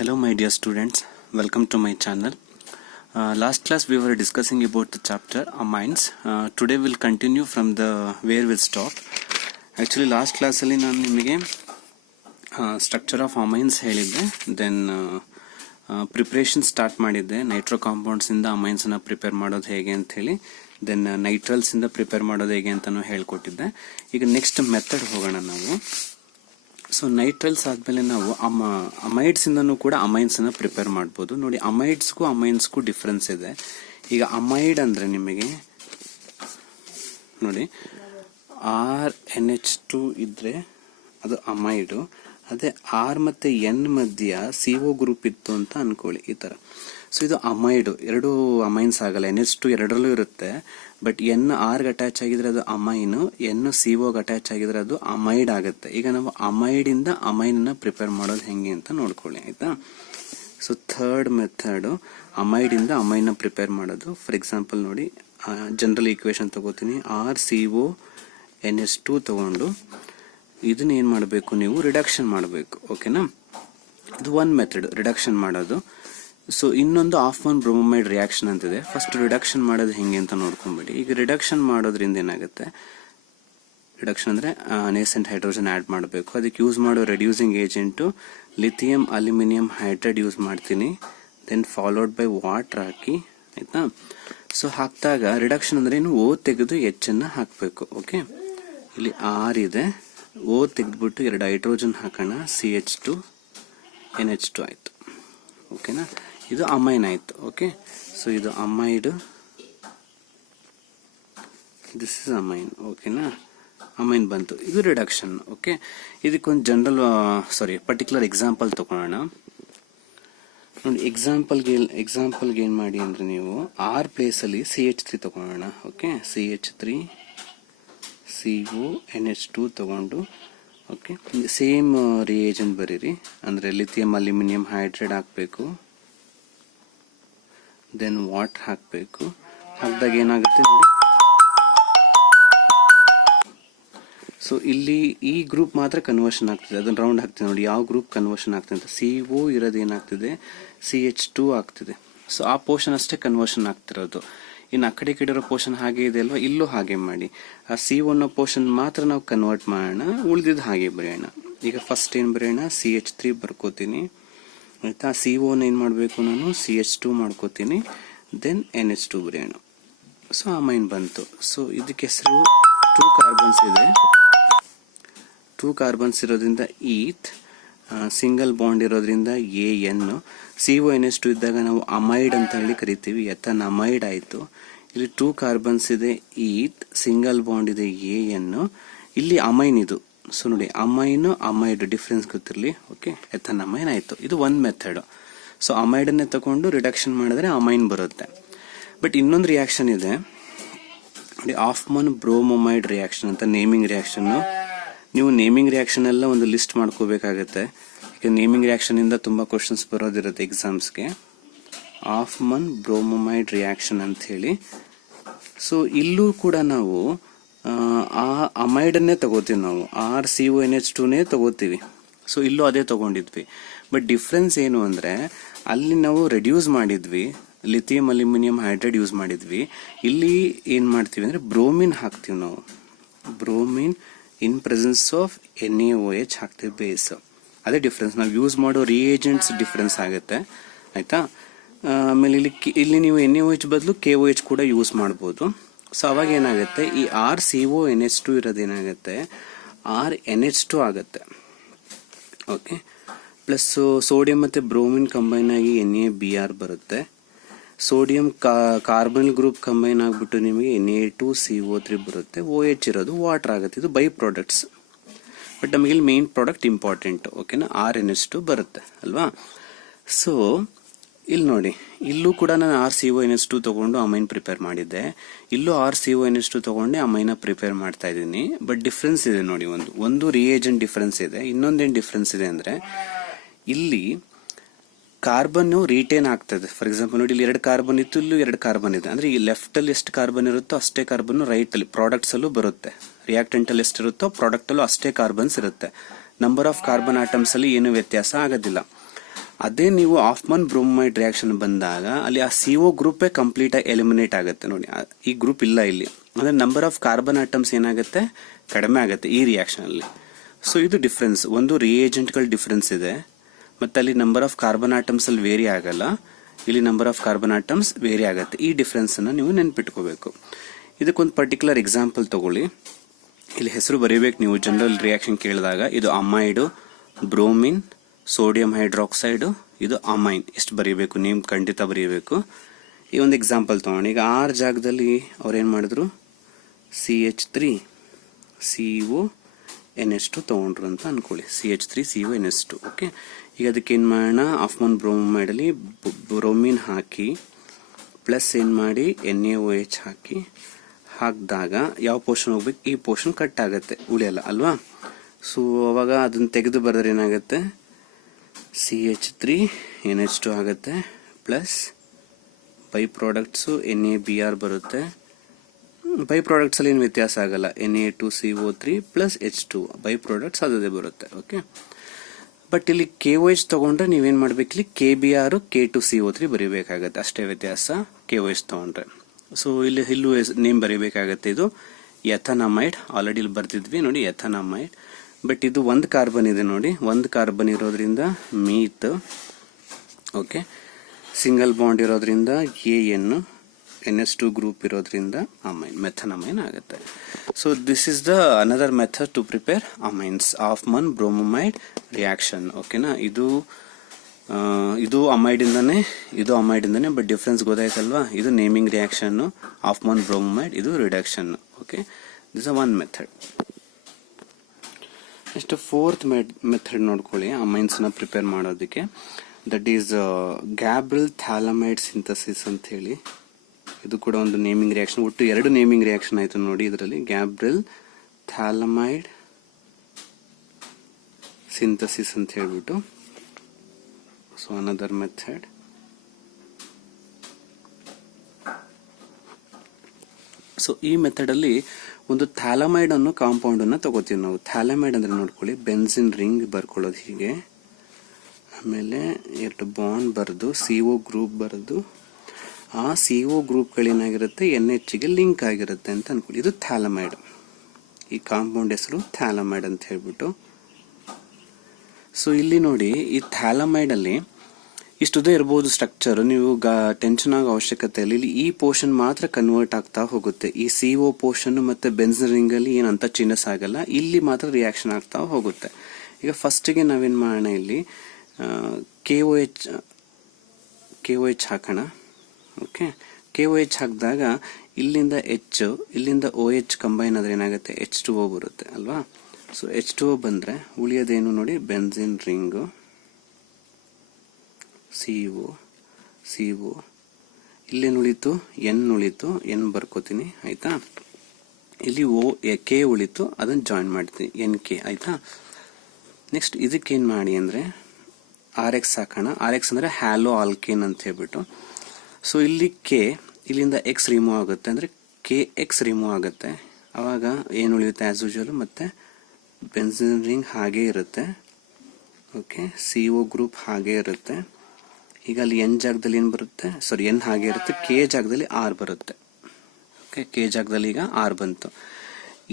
Hello my dear students, welcome to my channel. Last class we were discussing about the chapter amines. Today we'll continue from the where we'll stop. Actually last class alli ನಾನು ನಿಮಗೆ structure of amines ಹೇಳಿದ್ದೆ, then preparation start ಮಾಡಿದ್ದೆ. Nitro compounds ಇಂದ amines ಅನ್ನ prepare ಮಾಡೋದು ಹೇಗೆ ಅಂತ ಹೇಳಿ, ದೆನ್ ನೈಟ್ರಲ್ಸ್ ಇಂದ ಪ್ರಿಪೇರ್ ಮಾಡೋದು ಹೇಗೆ ಅಂತಾನು ಹೇಳ್ಕೊಟ್ಟಿದ್ದೆ. ಈಗ ನೆಕ್ಸ್ಟ್ ಮೆಥಡ್ ಹೋಗೋಣ ನಾವು. ಸೊ ನೈಟ್ರಲ್ಸ್ ಆದ್ಮೇಲೆ ನಾವು ಅಮೈಡ್ಸ್ ಇಂದನೂ ಕೂಡ ಅಮೈನ್ಸ್ ಅನ್ನ ಪ್ರಿಪೇರ್ ಮಾಡಬಹುದು. ನೋಡಿ, ಅಮೈಡ್ಸ್ಗೂ ಅಮೈನ್ಸ್ಗೂ ಡಿಫ್ರೆನ್ಸ್ ಇದೆ. ಈಗ ಅಮೈಡ್ ಅಂದ್ರೆ ನಿಮಗೆ ನೋಡಿ RNH2 ಇದ್ರೆ ಅದು ಅಮೈಡು. ಅದೇ R ಮತ್ತೆ N ಮಧ್ಯ CO ಗ್ರೂಪ್ ಇತ್ತು ಅಂತ ಅನ್ಕೊಳ್ಳಿ, ಈ ತರ. ಸೊ ಇದು ಅಮೈಡು. ಎರಡು ಅಮೈನ್ಸ್ ಆಗಲ್ಲ, NH2 ಎರಡರಲ್ಲೂ ಇರುತ್ತೆ. ಬಟ್ N R ಅಟ್ಯಾಚ್ ಆಗಿದ್ರೆ ಅದು ಅಮೈನ್, N CO ಅಟ್ಯಾಚ್ ಆಗಿದ್ರೆ ಅದು ಅಮೈಡ್ ಆಗುತ್ತೆ. ಈಗ ನಾವು ಅಮೈಡ್ ಇಂದ ಅಮೈನ್ ನ ಪ್ರಿಪೇರ್ ಮಾಡೋದು ಹೆಂಗೆ ಅಂತ ನೋಡ್ಕೊಳ್ಳಿ, ಆಯ್ತಾ. ಸೊ ಥರ್ಡ್ ಮೆಥಡ್ ಅಮೈಡ್ ಇಂದ ಅಮೈನ್ ನ ಪ್ರಿಪೇರ್ ಮಾಡೋದು. ಫಾರ್ ಎಕ್ಸಾಂಪಲ್ ನೋಡಿ, ಜನರಲ್ ಈಕ್ವೇಶನ್ ತಗೋತೀನಿ. RCONH2 ತಗೊಂಡು ಇದನ್ನ ಏನ್ ಮಾಡಬೇಕು, ನೀವು ರಿಡಕ್ಷನ್ ಮಾಡಬೇಕು. ಓಕೆನಾ, ಇದು ಒನ್ ಮೆಥಡ್ ರಿಡಕ್ಷನ್ ಮಾಡೋದು. ಸೊ ಇನ್ನೊಂದು ಆಫ್-ಒನ್ ಬ್ರೋಮೈಡ್ ರಿಯಾಕ್ಷನ್ ಅಂತಿದೆ. ಫಸ್ಟ್ ರಿಡಕ್ಷನ್ ಮಾಡೋದು ಹೆಂಗೆ ಅಂತ ನೋಡ್ಕೊಂಡ್ಬಿಡಿ. ಈಗ ರಿಡಕ್ಷನ್ ಮಾಡೋದ್ರಿಂದ ಏನಾಗುತ್ತೆ, ರಿಡಕ್ಷನ್ ಅಂದ್ರೆ ನೇಸೆಂಟ್ ಹೈಡ್ರೋಜನ್ ಆಡ್ ಮಾಡಬೇಕು. ಅದಕ್ಕೆ ಯೂಸ್ ಮಾಡೋ reducing agent lithium aluminium hydride use ಮಾಡ್ತೀನಿ. ದೆನ್ ಫಾಲೋಡ್ ಬೈ ವಾಟರ್ ಹಾಕಿ, ಆಯ್ತಾ. ಸೊ ಹಾಕಿದಾಗ ರಿಡಕ್ಷನ್ ಅಂದ್ರೆ ಏನು, O ತೆಗೆದು H ಅನ್ನ ಹಾಕಬೇಕು. ಓಕೆ, ಇಲ್ಲಿ R ಇದೆ, O ತೆಗೆದ್ಬಿಟ್ಟು ಎರಡು ಹೈಡ್ರೋಜನ್ ಹಾಕೋಣ, CH2 NH2 ಆಯ್ತು. ಓಕೆನಾ, ಇದು ಅಮೈನ್ ಆಯ್ತು. ಓಕೆ, ಸೊ ಇದು ಅಮೈಡ್, ದಿಸ್ ಇಸ್ ಅಮೈನ್. ಓಕೆನಾ, ಅಮೈನ್ ಬಂತು, ಇದು ರಿಡಕ್ಷನ್. ಓಕೆ, ಇದಕ್ಕೊಂದು ಜನರಲ್ ಪರ್ಟಿಕ್ಯುಲರ್ ಎಕ್ಸಾಂಪಲ್ ತಗೊಳ್ಳೋಣ. ನೋಡಿ, ಎಕ್ಸಾಂಪಲ್ಗೆ ಏನ್ ಮಾಡಿ ಅಂದ್ರೆ ನೀವು R ಪ್ಲೇಸ್ ಅಲ್ಲಿ CH3 ತಗೊಳ್ಳೋಣ. ಓಕೆ, CH3 CONH2 ತಗೊಂಡು, ಓಕೆ, ಸೇಮ್ ರಿಯೇಜೆಂಟ್ ಬರೀರಿ. ಅಂದ್ರೆ ಲಿಥಿಯಂ ಅಲ್ಯೂಮಿನಿಯಂ ಹೈಡ್ರೈಡ್ ಹಾಕಬೇಕು, ದೆನ್ ವಾಟರ್ ಹಾಕಬೇಕು. ಹಾಕಿದಾಗ ಏನಾಗುತ್ತೆ ನೋಡಿ, ಸೊ ಇಲ್ಲಿ ಈ ಗ್ರೂಪ್ ಮಾತ್ರ ಕನ್ವರ್ಷನ್ ಆಗ್ತಿದೆ. ಅದನ್ನ ರೌಂಡ್ ಹಾಕ್ತಿದೆ ನೋಡಿ, ಯಾವ ಗ್ರೂಪ್ ಕನ್ವರ್ಷನ್ ಆಗ್ತಿದೆ ಅಂತ. CO ಇರೋದು ಏನಾಗ್ತಿದೆ, CH2 ಆಗ್ತಿದೆ. ಸೊ ಆ ಪೋರ್ಷನ್ ಅಷ್ಟೇ ಕನ್ವರ್ಷನ್ ಆಗ್ತಿರೋದು. ಇನ್ನು ಆ ಕಡೆ ಇರೋ ಪೋರ್ಷನ್ ಹಾಗೆ ಇದೆ ಅಲ್ವಾ, ಇಲ್ಲೂ ಹಾಗೆ ಮಾಡಿ. ಆ CO ಅನ್ನೋ ಪೋರ್ಷನ್ ಮಾತ್ರ ನಾವು ಕನ್ವರ್ಟ್ ಮಾಡೋಣ, ಉಳಿದಿದ್ದು ಹಾಗೆ ಬರೆಯೋಣ. ಈಗ ಫಸ್ಟ್ ಏನ್ ಬರೆಯೋಣ, CH3 ಬರ್ಕೋತೀನಿ, ಆಯ್ತಾ. CO ಏನ್ ಮಾಡಬೇಕು, ನಾನು CH2 ಮಾಡ್ಕೋತೀನಿ, ದೆನ್ NH2 ಬರೆಯೋಣ. ಸೊ ಅಮೈನ್ ಬಂತು. ಸೊ ಇದಕ್ಕೆ ಹೆಸರು 2 ಕಾರ್ಬನ್ಸ್ ಇದೆ. 2 ಕಾರ್ಬನ್ಸ್ ಇರೋದ್ರಿಂದ ಈತ್, ಸಿಂಗಲ್ ಬಾಂಡ್ ಇರೋದ್ರಿಂದ AN. CONH2 ಇದ್ದಾಗ ನಾವು ಅಮೈಡ್ ಅಂತ ಹೇಳಿ ಕರಿತೀವಿ, ಎಥನ್ ಅಮೈಡ್ ಆಯ್ತು. ಇಲ್ಲಿ 2 ಕಾರ್ಬನ್ಸ್ ಇದೆ, ಈತ್, ಸಿಂಗಲ್ ಬಾಂಡ್ ಇದೆ AN. ಇಲ್ಲಿ ಅಮೈನ್ ಇದು. ಸೊ ನೋಡಿ, ಅಮೈನ್ ಅಮೈಡ್ ಡಿಫ್ರೆನ್ಸ್ ಗೊತ್ತಿರಲಿ. ಓಕೆ, ಎಥನ್ ಅಮೈನ್ ಆಯ್ತು. ಇದು ಒಂದ್ ಮೆಥಡ್. ಸೊ ಅಮೈಡ್ ಅನ್ನೇ ತಗೊಂಡು ರಿಡಕ್ಷನ್ ಮಾಡಿದ್ರೆ ಅಮೈನ್ ಬರುತ್ತೆ. ಬಟ್ ಇನ್ನೊಂದು ರಿಯಾಕ್ಷನ್ ಇದೆ ನೋಡಿ, ಆಫ್ಮನ್ ಬ್ರೋಮೊಮೈಡ್ ರಿಯಾಕ್ಷನ್ ಅಂತ, ನೇಮಿಂಗ್ ರಿಯಾಕ್ಷನ್. ನೀವು ನೇಮಿಂಗ್ ರಿಯಾಕ್ಷನ್ ಎಲ್ಲ ಒಂದು ಲಿಸ್ಟ್ ಮಾಡ್ಕೋಬೇಕಾಗತ್ತೆ. ಈಗ ನೇಮಿಂಗ್ ರಿಯಾಕ್ಷನ್ ಇಂದ ತುಂಬಾ ಕ್ವಶನ್ಸ್ ಬರೋದಿರುತ್ತೆ ಎಕ್ಸಾಮ್ಸ್ಗೆ. ಆಫ್ಮನ್ ಬ್ರೋಮೊಮೈಡ್ ರಿಯಾಕ್ಷನ್ ಅಂತ ಹೇಳಿ. ಸೊ ಇಲ್ಲೂ ಕೂಡ ನಾವು ಆ ಅಮೈಡ್ ಅನ್ನೇ ತಗೋತೀವಿ, ನಾವು RCONH2 ತಗೋತೀವಿ. ಸೊ ಇಲ್ಲೂ ಅದೇ ತಗೊಂಡಿದ್ವಿ. ಬಟ್ ಡಿಫ್ರೆನ್ಸ್ ಏನು ಅಂದ್ರೆ, ಅಲ್ಲಿ ನಾವು ರೆಡ್ಯೂಸ್ ಮಾಡಿದ್ವಿ, ಲಿಥಿಯಂ ಅಲ್ಯೂಮಿನಿಯಂ ಹೈಡ್ರೈಡ್ ಯೂಸ್ ಮಾಡಿದ್ವಿ. ಇಲ್ಲಿ ಏನ್ ಮಾಡ್ತೀವಿ ಅಂದ್ರೆ ಬ್ರೋಮಿನ್ ಹಾಕ್ತಿವಿ ನಾವು. Bromine in presence of NaOH ಹಾಕ್ತಿವಿ, ಬೇಸ್. ಅದೇ ಡಿಫ್ರೆನ್ಸ್. ನಾವು ಯೂಸ್ ಮಾಡೋ ರಿಯೇಜೆಂಟ್ಸ್ ಡಿಫ್ರೆನ್ಸ್ ಆಗುತ್ತೆ, ಆಯ್ತಾ. ಆಮೇಲೆ ಇಲ್ಲಿ ನೀವು NaOH ಬದಲು KOH ಕೂಡ ಯೂಸ್ ಮಾಡಬಹುದು. ಸೊ ಅವಾಗ ಏನಾಗುತ್ತೆ, ಈ RCONH2 ಇರೋದೇನಾಗುತ್ತೆ, RNH2 ಆಗುತ್ತೆ. ಓಕೆ, ಪ್ಲಸ್ ಸೋಡಿಯಂ ಮತ್ತೆ ಬ್ರೋಮಿನ್ ಕಂಬೈನ್ ಆಗಿ NaBr ಬರುತ್ತೆ. ಸೋಡಿಯಂ ಕಾರ್ಬನ್ ಗ್ರೂಪ್ ಕಂಬೈನ್ ಆಗ್ಬಿಟ್ಟು ನಿಮಗೆ Na2CO3 ಬರುತ್ತೆ. OH ಇರೋದು ವಾಟರ್ ಆಗುತ್ತೆ. ಇದು ಬೈ ಪ್ರಾಡಕ್ಟ್ಸ್. ಬಟ್ ನಮಗೆ ಇಲ್ಲಿ ಮೇನ್ ಪ್ರಾಡಕ್ಟ್ ಇಂಪಾರ್ಟೆಂಟ್. ಓಕೆನಾ, RNH2 ಬರುತ್ತೆ ಅಲ್ವಾ. ಸೊ ಇಲ್ಲಿ ನೋಡಿ, ಇಲ್ಲೂ ಕೂಡ ನಾನು RCONH2 ತಗೊಂಡು ಅಮೈನ್ ಪ್ರಿಪೇರ್ ಮಾಡಿದ್ದೆ. ಇಲ್ಲೂ RCONH2 ತಗೊಂಡೆ ಅಮೈನ ಪ್ರಿಪೇರ್ ಮಾಡ್ತಾ ಇದ್ದೀನಿ. ಬಟ್ ಡಿಫ್ರೆನ್ಸ್ ಇದೆ ನೋಡಿ, ಒಂದು ರಿಯೇಜೆಂಟ್ ಡಿಫ್ರೆನ್ಸ್ ಇದೆ. ಇನ್ನೊಂದೇನು ಡಿಫ್ರೆನ್ಸ್ ಇದೆ ಅಂದ್ರೆ, ಇಲ್ಲಿ ಕಾರ್ಬನ್ ರಿಟೇನ್ ಆಗ್ತದೆ. ಫಾರ್ ಎಕ್ಸಾಂಪಲ್ ನೋಡಿ, ಇಲ್ಲಿ 2 ಕಾರ್ಬನ್ ಇತ್ತು, ಇಲ್ಲೂ 2 ಕಾರ್ಬನ್ ಇದೆ. ಅಂದ್ರೆ ಈ ಲೆಫ್ಟ್ ಅಲ್ಲಿ ಎಷ್ಟು ಕಾರ್ಬನ್ ಇರುತ್ತೋ ಅಷ್ಟೇ ಕಾರ್ಬನ್ ರೈಟ್ ಅಲ್ಲಿ ಪ್ರಾಡಕ್ಟ್ಸ್ ಅಲ್ಲೂ ಬರುತ್ತೆ. ರಿಯಾಕ್ಟೆಂಟ್ ಅಲ್ಲಿ ಎಷ್ಟಿರುತ್ತೋ ಪ್ರಾಡಕ್ಟ್ ಅಲ್ಲೂ ಅಷ್ಟೇ ಕಾರ್ಬನ್ಸ್ ಇರುತ್ತೆ. ನಂಬರ್ ಆಫ್ ಕಾರ್ಬನ್ ಆಟಮ್ಸ್ ಅಲ್ಲಿ ಏನು ವ್ಯತ್ಯಾಸ ಆಗೋದಿಲ್ಲ. ಅದೇ ನೀವು ಆಫ್ಮನ್ ಬ್ರೋಮೈಡ್ ರಿಯಾಕ್ಷನ್ ಬಂದಾಗ ಅಲ್ಲಿ ಆ CO ಗ್ರೂಪೇ ಕಂಪ್ಲೀಟ್ ಆಗಿ ಎಲಿಮಿನೇಟ್ ಆಗುತ್ತೆ ನೋಡಿ. ಈ ಗ್ರೂಪ್ ಇಲ್ಲ ಇಲ್ಲಿ, ಅಂದ್ರೆ ನಂಬರ್ ಆಫ್ ಕಾರ್ಬನ್ ಆಟಮ್ಸ್ ಏನಾಗುತ್ತೆ, ಕಡಿಮೆ ಆಗುತ್ತೆ ಈ ರಿಯಾಕ್ಷನ್ ಅಲ್ಲಿ. ಸೊ ಇದು ಡಿಫ್ರೆನ್ಸ್, ಒಂದು ರಿಯೇಜೆಂಟ್ಗಳ ಡಿಫ್ರೆನ್ಸ್ ಇದೆ, ಮತ್ತೆ ಅಲ್ಲಿ ನಂಬರ್ ಆಫ್ ಕಾರ್ಬನ್ ಆಟಮ್ಸ್ ಅಲ್ಲಿ ವೇರಿ ಆಗಲ್ಲ, ಇಲ್ಲಿ number of carbon atoms vary ಆಗುತ್ತೆ. ಈ ಡಿಫ್ರೆನ್ಸ್ ಅನ್ನ ನೀವು ನೆನ್ಪಿಟ್ಕೋಬೇಕು. ಇದಕ್ಕೊಂದು ಪರ್ಟಿಕ್ಯುಲರ್ ಎಕ್ಸಾಂಪಲ್ ತಗೊಳ್ಳಿ. ಇಲ್ಲಿ ಹೆಸರು ಬರೀಬೇಕು ನೀವು ಜನರಲ್ ರಿಯಾಕ್ಷನ್ ಕೇಳಿದಾಗ. ಇದು ಅಮೈಡ್, ಬ್ರೋಮಿನ್, ಸೋಡಿಯಂ ಹೈಡ್ರಾಕ್ಸೈಡ್, ಇದು ಅಮೈನ್. ಎಷ್ಟು ಬರೀಬೇಕು ನೀವು ಖಂಡಿತ ಬರೀಬೇಕು. ಈ ಒಂದು ಎಕ್ಸಾಂಪಲ್ ತಗೊಂಡು ಈಗ 6 ಜಾಗದಲ್ಲಿ ಅವ್ರೇನ್ ಮಾಡಿದ್ರು, CH3 CO NH2 ತಗೊಂಡ್ರು ಅಂತ ಅನ್ಕೊಳ್ಳಿ. CH3 CO NH2. ಓಕೆ, ಈಗ ಅದಕ್ಕೆ ಏನ್ ಮಾಡೋಣ, ಆಫ್ಮನ್ ಬ್ರೋಮೈಡ್ ಅಲ್ಲಿ ಬ್ರೋಮಿನ್ ಹಾಕಿ ಪ್ಲಸ್ ಏನ್ ಮಾಡಿ NaOH ಹಾಕಿದಾಗ ಯಾವ ಪೋರ್ಷನ್ ಹೋಗ್ಬೇಕು, ಈ ಪೋರ್ಷನ್ ಕಟ್ ಆಗುತ್ತೆ, ಉಳಿಯಲ್ಲ ಅಲ್ವಾ. ಸೊ ಅವಾಗ ಅದನ್ನ ತೆಗೆದು ಬರೆದ್ರೆ ಏನಾಗುತ್ತೆ, CH3 NH2 ಆಗುತ್ತೆ, ಪ್ಲಸ್ ಬೈ ಪ್ರಾಡಕ್ಟ್ಸ್ NaBr ಬರುತ್ತೆ. ಬೈ ಪ್ರಾಡಕ್ಟ್ಸ್ ಅಲ್ಲಿ ಏನು ವ್ಯತ್ಯಾಸ ಆಗಲ್ಲ, Na2CO3 plus H2 by products ಅದೇ ಬರುತ್ತೆ. ಓಕೆ, ಬಟ್ ಇಲ್ಲಿ KOH ತಗೊಂಡ್ರೆ ನೀವೇನ್ ಮಾಡ್ಬೇಕು, ಇಲ್ಲಿ KBr K2CO3 ಬರೀಬೇಕಾಗತ್ತೆ, ಅಷ್ಟೇ ವ್ಯತ್ಯಾಸ KOH ತಗೊಂಡ್ರೆ. ಸೊ ಇಲ್ಲೂ ನೇಮ್ ಬರೀಬೇಕಾಗತ್ತೆ. ಇದು ಎಥನಮೈಡ್, ಆಲ್ರೆಡಿ ಇಲ್ಲಿ ಬರ್ತಿದ್ವಿ ನೋಡಿ, ಎಥನಮೈಡ್. ಬಟ್ ಇದು ಒಂದು ಕಾರ್ಬನ್ ಇದೆ ನೋಡಿ, ಒಂದು ಕಾರ್ಬನ್ ಇರೋದ್ರಿಂದ ಮೀತ್. ಓಕೆ, ಸಿಂಗಲ್ ಬಾಂಡ್ ಇರೋದ್ರಿಂದ AN, NH2 ಗ್ರೂಪ್ ಇರೋದ್ರಿಂದ ಅಮೈನ್, ಮೆಥನಮೈನ್ ಆಗುತ್ತೆ. So this is the another method to prepare amines, Hoffmann bromide reaction. ಓಕೆನಾ, ಇದು ಅಮೈಡ್ ಇಂದಾನೆ, ಇದು ಅಮೈಡ್ ಇಂದಾನೆ, ಬಟ್ ಡಿಫ್ರೆನ್ಸ್ ಗೊತ್ತಾಯ್ತಲ್ವಾ. ಇದು ನೇಮಿಂಗ್ ರಿಯಾಕ್ಷನ್ ಆಫ್ಮನ್ ಬ್ರೋಮೈಡ್, ಇದು reduction. Okay, this is one method. Next 4th method ನೋಡ್ಕೊಳ್ಳಿ ಅಮೈನ್ಸ್ ನ ಪ್ರಿಪೇರ್ ಮಾಡೋದಕ್ಕೆ. That is Gabriel phthalimide synthesis ಅಂತ ಹೇಳಿ. ಇದು ಕೂಡ ಒಂದು ನೇಮಿಂಗ್ ರಿಯಾಕ್ಷನ್. ಒಟ್ಟು 2 ನೇಮಿಂಗ್ ರಿಯಾಕ್ಷನ್ ಆಯ್ತು ನೋಡಿ ಇದರಲ್ಲಿ, ಗ್ಯಾಬ್ರಿಲ್ ಥ್ಯಾಲಮೈಡ್ ಸಿಂಥಸಿಸ್ ಅಂತ ಹೇಳ್ಬಿಟ್ಟು. So another method. ಸೊ ಈ ಮೆಥಡ್ ಅಲ್ಲಿ ಒಂದು ಥ್ಯಾಲಮೈಡ್ ಅನ್ನೋ ಕಾಂಪೌಂಡ್ ಅನ್ನ ತಗೋತೀವಿ ನಾವು. ಥ್ಯಾಲಮೈಡ್ ಅಂದ್ರೆ ನೋಡ್ಕೊಳ್ಳಿ, ಬೆನ್ಸಿನ್ ರಿಂಗ್ ಬರ್ಕೊಳ್ಳೋದು ಹೀಗೆ, ಆಮೇಲೆ 2 ಬಾಂಡ್ ಬರೆದು CO ಗ್ರೂಪ್ ಬರೆದು, ಆ CO ಗ್ರೂಪ್ಗಳೇನಾಗಿರುತ್ತೆ NH ಗೆ ಲಿಂಕ್ ಆಗಿರುತ್ತೆ ಅಂತ ಅನ್ಕೊಳ್ಳಿ. ಇದು ಥ್ಯಾಲಮೈಡ್. ಈ ಕಾಂಪೌಂಡ್ ಹೆಸರು ಥ್ಯಾಲಮೈಡ್ ಅಂತ ಹೇಳ್ಬಿಟ್ಟು. ಸೊ ಇಲ್ಲಿ ನೋಡಿ, ಈ ಥ್ಯಾಲಮೈಡ್ ಅಲ್ಲಿ ಇಷ್ಟುದೇ ಇರಬಹುದು ಸ್ಟ್ರಕ್ಚರ್, ನೀವು ಟೆನ್ಷನ್ ಆಗೋ ಅವಶ್ಯಕತೆ ಇಲ್ಲ. ಇಲ್ಲಿ ಈ ಪೋರ್ಷನ್ ಮಾತ್ರ ಕನ್ವರ್ಟ್ ಆಗ್ತಾ ಹೋಗುತ್ತೆ. ಈ CO ಪೋರ್ಷನ್ ಮತ್ತೆ ಬೆನ್ಸಿನ್ ರಿಂಗ್ ಅಲ್ಲಿ ಏನಂತ ಚೇಂಜಸ್ ಆಗಲ್ಲ, ಇಲ್ಲಿ ಮಾತ್ರ ರಿಯಾಕ್ಷನ್ ಆಗ್ತಾ ಹೋಗುತ್ತೆ. ಈಗ ಫಸ್ಟ್ ಗೆ ನಾವೇನ್ ಮಾಡೋಣ, ಇಲ್ಲಿ KOH ಹಾಕೋಣ. ಓಕೆ, KOH ಹಾಕಿದಾಗ ಇಲ್ಲಿಂದ H, ಇಲ್ಲಿಂದ OH ಕಂಬೈನ್ ಆದ್ರೆ ಏನಾಗುತ್ತೆ, H2O ಬರುತ್ತೆ ಅಲ್ವಾ. ಸೊ H2O ಬಂದ್ರೆ ಉಳಿಯೋದೇನು ನೋಡಿ, ಬೆನ್ಸಿನ್ ರಿಂಗ್, CO, ಇಲ್ಲೇನು ಉಳಿತು, N ಉಳಿತು, N ಬರ್ಕೋತೀನಿ ಆಯ್ತಾ. ಇಲ್ಲಿ K ಉಳಿತು, ಅದನ್ನ ಜಾಯಿನ್ ಮಾಡ್ತೀನಿ, NK ಆಯ್ತಾ. ನೆಕ್ಸ್ಟ್ ಇದಕ್ಕೇನ್ ಮಾಡಿ ಅಂದ್ರೆ RX ಹಾಕೋಣ. RX ಅಂದ್ರೆ ಹ್ಯಾಲೋ ಆಲ್ಕೇನ್ ಅಂತ ಹೇಳ್ಬಿಟ್ಟು. ಸೊ ಇಲ್ಲಿ K, ಇಲ್ಲಿಂದ X ರಿಮೂವ್ ಆಗುತ್ತೆ, ಅಂದ್ರೆ KX ರಿಮೂವ್ ಆಗುತ್ತೆ. ಅವಾಗ ಏನು ಉಳಿಯುತ್ತೆ, ಆಸ್ ಯೂಶುವಲ್ ಮತ್ತೆ ಬೆನ್ಸಿನ್ ರಿಂಗ್ ಹಾಗೆ ಇರುತ್ತೆ. ಓಕೆ, CO ಗ್ರೂಪ್ ಹಾಗೆ ಇರುತ್ತೆ. ಈಗ ಅಲ್ಲಿ N ಜಾಗದಲ್ಲಿ ಏನ್ ಬರುತ್ತೆ, ಸಾರಿ N ಹಾಗೆ ಇರುತ್ತೆ, K ಜಾಗದಲ್ಲಿ R ಬರುತ್ತೆ. ಓಕೆ, K ಜಾಗದಲ್ಲಿ ಈಗ R ಬಂತು.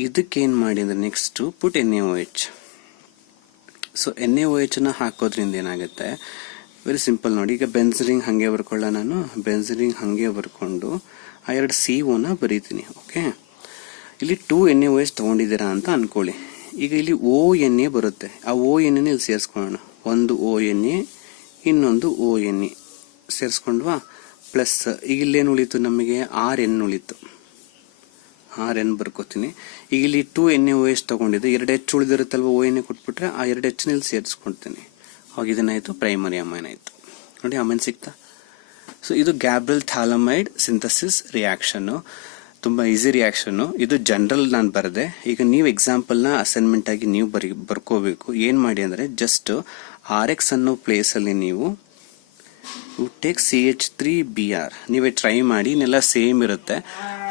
ಇದಕ್ಕೇನ್ ಮಾಡಿ ಅಂದ್ರೆ ನೆಕ್ಸ್ಟ್ ಪುಟ್ NaOH. ಸೊ NaOH ನ ಹಾಕೋದ್ರಿಂದ ಏನಾಗುತ್ತೆ, ವೆರಿ ಸಿಂಪಲ್ ನೋಡಿ. ಈಗ ಬೆನ್ಸಿನ್ ರಿಂಗ್ ಹಂಗೆ ಬರ್ಕೊಳ್ಳ, ನಾನು ಬೆನ್ಸಿನ್ ರಿಂಗ್ ಹಂಗೆ ಬರ್ಕೊಂಡು ಆ 2 CO ನ ಬರೀತೀನಿ. ಓಕೆ, ಇಲ್ಲಿ 2 NaOH ತಗೊಂಡಿದ್ದೀರಾ ಅಂತ ಅನ್ಕೊಳ್ಳಿ. ಈಗ ಇಲ್ಲಿ ONA ಬರುತ್ತೆ, ಆ ONA ಇಲ್ಲಿ ಸೇರಿಸ್ಕೊಳ್ಳೋಣ. ಒಂದು ONA, ಇನ್ನೊಂದು ONA ಸೇರಿಸ್ಕೊಂಡ್ವಾ, ಪ್ಲಸ್ ಈಗ ಇಲ್ಲೇನು ಉಳಿತು ನಮಗೆ, RN ಉಳಿತು, RN ಬರ್ಕೋತೀನಿ. ಈಗ ಇಲ್ಲಿ 2 NaOH ತಗೊಂಡಿದ್ದೆ, 2 H ಉಳಿದಿರುತ್ತಲ್ವ, ONA ಕೊಟ್ಬಿಟ್ರೆ ಆ 2 H ಇಲ್ಲಿ ಸೇರಿಸ್ಕೊಳ್ತೀನಿ. ಅವಾಗ ಇದನ್ನಾಯ್ತು, ಪ್ರೈಮರಿ ಅಮೈನ್ ಆಯ್ತು ನೋಡಿ, ಅಮೈನ್ ಸಿಕ್ತಾ. ಸೊ ಇದು ಗ್ಯಾಬ್ರಿಲ್ ಥ್ಯಾಲಮೈಡ್ ಸಿಂಥಸಿಸ್ ರಿಯಾಕ್ಷನ್, ತುಂಬಾ ಈಸಿ ರಿಯಾಕ್ಷನ್. ಇದು ಜನರಲ್ ನಾನು ಬರದೆ. ಈಗ ನೀವು ಎಕ್ಸಾಂಪಲ್ ನ ಅಸೈನ್ಮೆಂಟ್ ಆಗಿ ನೀವು ಬರ್ಕೋಬೇಕು. ಏನ್ ಮಾಡಿ ಅಂದ್ರೆ ಜಸ್ಟ್ RX ಅನ್ನೋ ಪ್ಲೇಸ್ ಅಲ್ಲಿ ನೀವು ಟೇಕ್ CH3Br ನೀವೇ ಟ್ರೈ ಮಾಡಿ, ಇನ್ನೆಲ್ಲ ಸೇಮ್ ಇರುತ್ತೆ.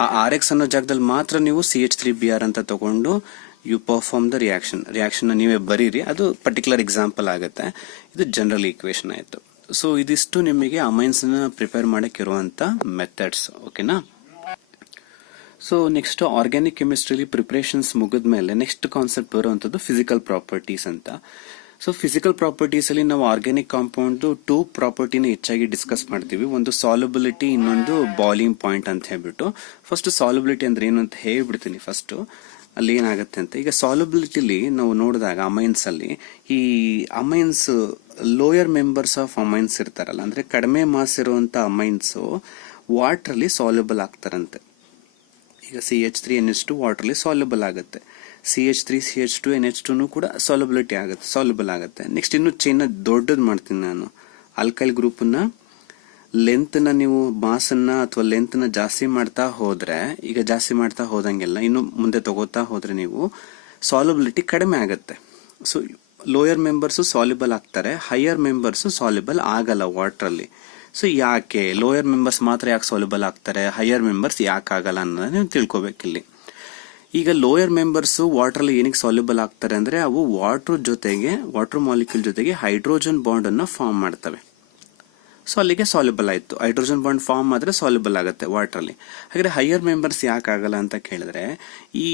ಆ RX ಅನ್ನೋ ಜಾಗದಲ್ಲಿ ಮಾತ್ರ ನೀವು CH3Br ಅಂತ ತಗೊಂಡು ಯು ಪರ್ಫಾರ್ಮ್ ದ ರಿಯಾಕ್ಷನ್ ನೀವೇ ಬರೀರಿ, ಅದು ಪರ್ಟಿಕ್ಯುಲರ್ ಎಕ್ಸಾಂಪಲ್ ಆಗುತ್ತೆ. ಇದು ಜನರಲ್ ಈಕ್ವೇಶನ್ ಆಯ್ತು. ಸೊ ಇದಿಷ್ಟು ನಿಮಗೆ ಅಮೈನ್ಸ್ ನ ಪ್ರಿಪೇರ್ ಮಾಡಕ್ಕೆ ಇರುವಂತ ಮೆಥಡ್ಸ್. ಓಕೆನಾ? ಸೊ ನೆಕ್ಸ್ಟ್ ಆರ್ಗ್ಯಾನಿಕ್ ಕೆಮಿಸ್ಟ್ರಿಲಿ ಪ್ರಿಪರೇಷನ್ಸ್ ಮುಗಿದ್ಮೇಲೆ ನೆಕ್ಸ್ಟ್ ಕಾನ್ಸೆಪ್ಟ್ ಬರುವಂತದ್ದು ಫಿಸಿಕಲ್ ಪ್ರಾಪರ್ಟೀಸ್ ಅಂತ. ಸೊ ಫಿಸಿಕಲ್ ಪ್ರಾಪರ್ಟೀಸ್ ಅಲ್ಲಿ ನಾವು ಆರ್ಗ್ಯಾನಿಕ್ ಕಾಂಪೌಂಡ್ 2 ಪ್ರಾಪರ್ಟಿನ ಹೆಚ್ಚಾಗಿ ಡಿಸ್ಕಸ್ ಮಾಡ್ತೀವಿ. ಒಂದು ಸಾಲ್ಯುಬಿಲಿಟಿ, ಇನ್ನೊಂದು ಬಾಯ್ಲಿಂಗ್ ಪಾಯಿಂಟ್ ಅಂತ ಹೇಳ್ಬಿಟ್ಟು. ಫಸ್ಟ್ ಸಾಲ್ಯುಬಿಲಿಟಿ ಅಂದ್ರೆ ಏನು ಅಂತ ಹೇಳ್ಬಿಡ್ತೀನಿ. ಫಸ್ಟ್ ಅಲ್ಲಿ ಏನಾಗುತ್ತೆ ಅಂತ, ಈಗ ಸಾಲ್ಯುಬಿಲಿಟಿಲಿ ನಾವು ನೋಡಿದಾಗ ಅಮೈನ್ಸ್ ಅಲ್ಲಿ ಈ amines lower members of amines ಇರ್ತಾರಲ್ಲ, ಅಂದ್ರೆ ಕಡಿಮೆ ಮಾಸ್ ಇರುವಂತ ಅಮೈನ್ಸ್ ವಾಟರ್ ಅಲ್ಲಿ ಸಾಲ್ಯುಬಲ್ ಆಗ್ತಾರಂತೆ. ಈಗ CH3NH2 ವಾಟರ್ ಅಲ್ಲಿ ಸಾಲ್ಯುಬಲ್ ಆಗುತ್ತೆ. CH3CH2NH2 ಕೂಡ ಸಾಲ್ಯುಬಲ್ ಆಗುತ್ತೆ. ನೆಕ್ಸ್ಟ್ ಇನ್ನು ಚೈನ್ ದೊಡ್ಡದ್ ಮಾಡ್ತೀನಿ ನಾನು. ಆಲ್ಕೈಲ್ ಗ್ರೂಪ್ ನ ಲೆಂತ್ ನ ನೀವು ಮಾಸ್ ಅನ್ನ ಅಥವಾ ಲೆಂತ್ ನ ಜಾಸ್ತಿ ಮಾಡ್ತಾ ಹೋದ್ರೆ, ಈಗ ಜಾಸ್ತಿ ಮಾಡ್ತಾ ಹೋದಂಗೆಲ್ಲ ಇನ್ನು ಮುಂದೆ ತಗೋತಾ ಹೋದ್ರೆ ನೀವು ಸಾಲ್ಯುಬಿಲಿಟಿ ಕಡಿಮೆ ಆಗುತ್ತೆ. ಸೊ ಲೋಯರ್ ಮೆಂಬರ್ಸ್ ಸಾಲ್ಯುಬಲ್ ಆಗ್ತಾರೆ, ಹೈಯರ್ ಮೆಂಬರ್ಸ್ ಸಾಲ್ಯುಬಲ್ ಆಗಲ್ಲ ವಾಟರ್ ಅಲ್ಲಿ. ಸೊ ಯಾಕೆ ಲೋಯರ್ ಮೆಂಬರ್ಸ್ ಮಾತ್ರ ಯಾಕೆ ಸಾಲ್ಯುಬಲ್ ಆಗ್ತಾರೆ, ಹೈಯರ್ ಮೆಂಬರ್ಸ್ ಯಾಕೆ ಆಗಲ್ಲ ಅನ್ನೋದನ್ನ ನೀವು ತಿಳ್ಕೊಬೇಕಿಲ್ಲಿ. ಈಗ ಲೋಯರ್ ಮೆಂಬರ್ಸ್ ವಾಟರ್ ಅಲ್ಲಿ ಏನಕ್ಕೆ ಸಾಲ್ಯುಬಲ್ ಆಗ್ತಾರೆ ಅಂದ್ರೆ, ಅವು ವಾಟರ್ ಮಾಲಿಕ್ಯೂಲ್ ಜೊತೆಗೆ ಹೈಡ್ರೋಜನ್ ಬಾಂಡ್ ಅನ್ನ ಫಾರ್ಮ್ ಮಾಡ್ತವೆ. ಸೊ ಅಲ್ಲಿಗೆ ಸಾಲ್ಯುಬಲ್ ಆಯ್ತು. ಹೈಡ್ರೋಜನ್ ಬಾಂಡ್ ಫಾರ್ಮ್ ಆದ್ರೆ ಸಾಲ್ಯುಬಲ್ ಆಗುತ್ತೆ ವಾಟರ್ ಅಲ್ಲಿ. ಹಾಗಾದ್ರೆ ಹೈಯರ್ ಮೆಂಬರ್ಸ್ ಯಾಕೆ ಆಗಲ್ಲ ಅಂತ ಕೇಳಿದ್ರೆ, ಈ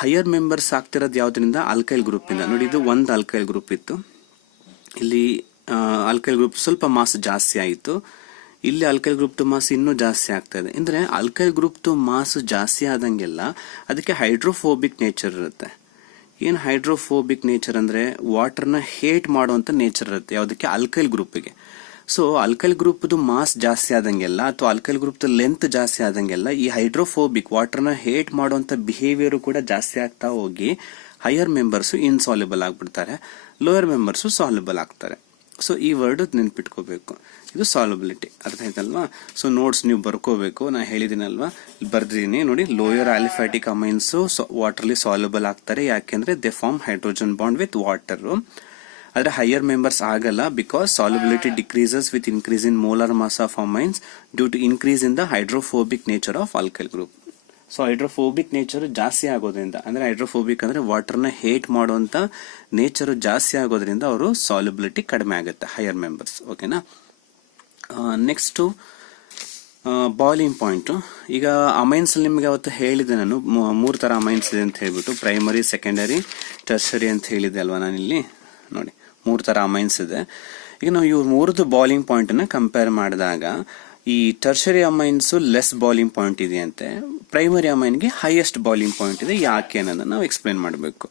ಹೈಯರ್ ಮೆಂಬರ್ಸ್ ಆಗ್ತಿರೋದು ಯಾವ್ದ್ರಿಂದ? ಆಲ್ಕೈಲ್ ಗ್ರೂಪ್ ಇಂದ. ನೋಡಿ, ಇದು ಒಂದು ಆಲ್ಕೈಲ್ ಗ್ರೂಪ್ ಇತ್ತು, ಇಲ್ಲಿ ಆಲ್ಕೈಲ್ ಗ್ರೂಪ್ ಸ್ವಲ್ಪ ಮಾಸ್ ಜಾಸ್ತಿ ಆಯಿತು, ಇಲ್ಲಿ ಆಲ್ಕೈಲ್ ಗ್ರೂಪ್ ಟು ಮಾಸ್ ಇನ್ನೂ ಜಾಸ್ತಿ ಆಗ್ತಾ ಇದೆ. ಅಂದ್ರೆ ಆಲ್ಕೈಲ್ ಗ್ರೂಪ್ ಟು ಮಾಸ್ ಜಾಸ್ತಿ ಆದಂಗೆಲ್ಲ ಅದಕ್ಕೆ ಹೈಡ್ರೋಫೋಬಿಕ್ ನೇಚರ್ ಇರುತ್ತೆ. ಏನ್ ಹೈಡ್ರೋಫೋಬಿಕ್ ನೇಚರ್ ಅಂದ್ರೆ ವಾಟರ್ನ ಹೇಟ್ ಮಾಡುವಂತ ನೇಚರ್ ಇರುತ್ತೆ. ಯಾವುದಕ್ಕೆ? ಆಲ್ಕೈಲ್ ಗ್ರೂಪ್ಗೆ. ಸೊ ಆಲ್ಕೈಲ್ ಗ್ರೂಪ್ ಮಾಸ್ ಜಾಸ್ತಿ ಆದಂಗೆಲ್ಲ ಅಥವಾ ಆಲ್ಕೈಲ್ ಗ್ರೂಪ್ ಲೆಂತ್ ಜಾಸ್ತಿ ಆದಂಗೆಲ್ಲ ಈ ಹೈಡ್ರೋಫೋಬಿಕ್ ವಾಟರ್ನ ಹೇಟ್ ಮಾಡುವಂತ ಬಿಹೇವಿಯರ್ ಕೂಡ ಜಾಸ್ತಿ ಆಗ್ತಾ ಹೋಗಿ ಹೈಯರ್ ಮೆಂಬರ್ಸ್ ಇನ್ಸಾಲ್ಯುಬಲ್ ಆಗ್ಬಿಡ್ತಾರೆ, ಲೋಯರ್ ಮೆಂಬರ್ಸ್ ಸಾಲ್ಯುಬಲ್ ಆಗ್ತಾರೆ. ಸೊ ಈ ವರ್ಡ್ ನೆನ್ಪಿಟ್ಕೋಬೇಕು. ಇದು ಸಾಲ್ಯುಬಿಲಿಟಿ. ಅರ್ಥ ಆಯ್ತಲ್ವಾ? ಸೊ ನೋಟ್ಸ್ ನೀವು ಬರ್ಕೋಬೇಕು. ನಾ ಹೇಳಿದಿನಲ್ವಾ, ಬರ್ದಿದ್ದೀನಿ ನೋಡಿ. ಲೋಯರ್ ಆಲಿಫ್ಯಾಟಿಕ್ ಅಮೈನ್ಸ್ ವಾಟರ್ಲಿ ಸಾಲ್ಯುಬಲ್ ಆಗ್ತಾರೆ, ಯಾಕೆಂದ್ರೆ they form hydrogen bond with water. ಆದ್ರೆ ಹೈಯರ್ ಮೆಂಬರ್ಸ್ ಆಗಲ್ಲ, because solubility decreases with increase in molar mass of amines due to increase in the hydrophobic nature of alkyl group. So hydrophobic nature ಜಾಸ್ತಿ ಆಗೋದ್ರಿಂದ, ಅಂದ್ರೆ hydrophobic ಅಂದ್ರೆ ವಾಟರ್ನ hate ಮಾಡುವಂತ nature ಜಾಸ್ತಿ ಆಗೋದ್ರಿಂದ ಅವರು ಸಾಲ್ಯುಬಿಲಿಟಿ ಕಡಿಮೆ ಆಗುತ್ತೆ ಹೈಯರ್ ಮೆಂಬರ್ಸ್. ಓಕೆನಾ? Next boiling point. ಈಗ ಅಮೈನ್ಸ್ ನಿಮ್ಗೆ ಅವತ್ತು ಹೇಳಿದೆ ನಾನು, 3 ತರ ಅಮೈನ್ಸ್ ಇದೆ ಅಂತ ಹೇಳ್ಬಿಟ್ಟು, ಪ್ರೈಮರಿ, ಸೆಕೆಂಡರಿ, ಟರ್ಷರಿ ಅಂತ ಹೇಳಿದೆ ಅಲ್ವಾ ನಾನಿಲ್ಲಿ. ನೋಡಿ, 3 ತರ ಅಮೈನ್ಸ್ ಇದೆ. ಈಗ ನಾವು ಇವ್ರು 3 ಬಾಯ್ಲಿಂಗ್ ಪಾಯಿಂಟ್ ಅನ್ನ ಕಂಪೇರ್ ಮಾಡಿದಾಗ ಈ tertiary amines less boiling point ಇದೆಯಂತೆ, ಪ್ರೈಮರಿ ಅಮೈನ್ಗೆ ಹೈಯೆಸ್ಟ್ ಬಾಯ್ಲಿಂಗ್ ಪಾಯಿಂಟ್ ಇದೆ. ಯಾಕೆ ಅನ್ನೋದನ್ನ ನಾವು ಎಕ್ಸ್ಪ್ಲೇನ್ ಮಾಡಬೇಕು.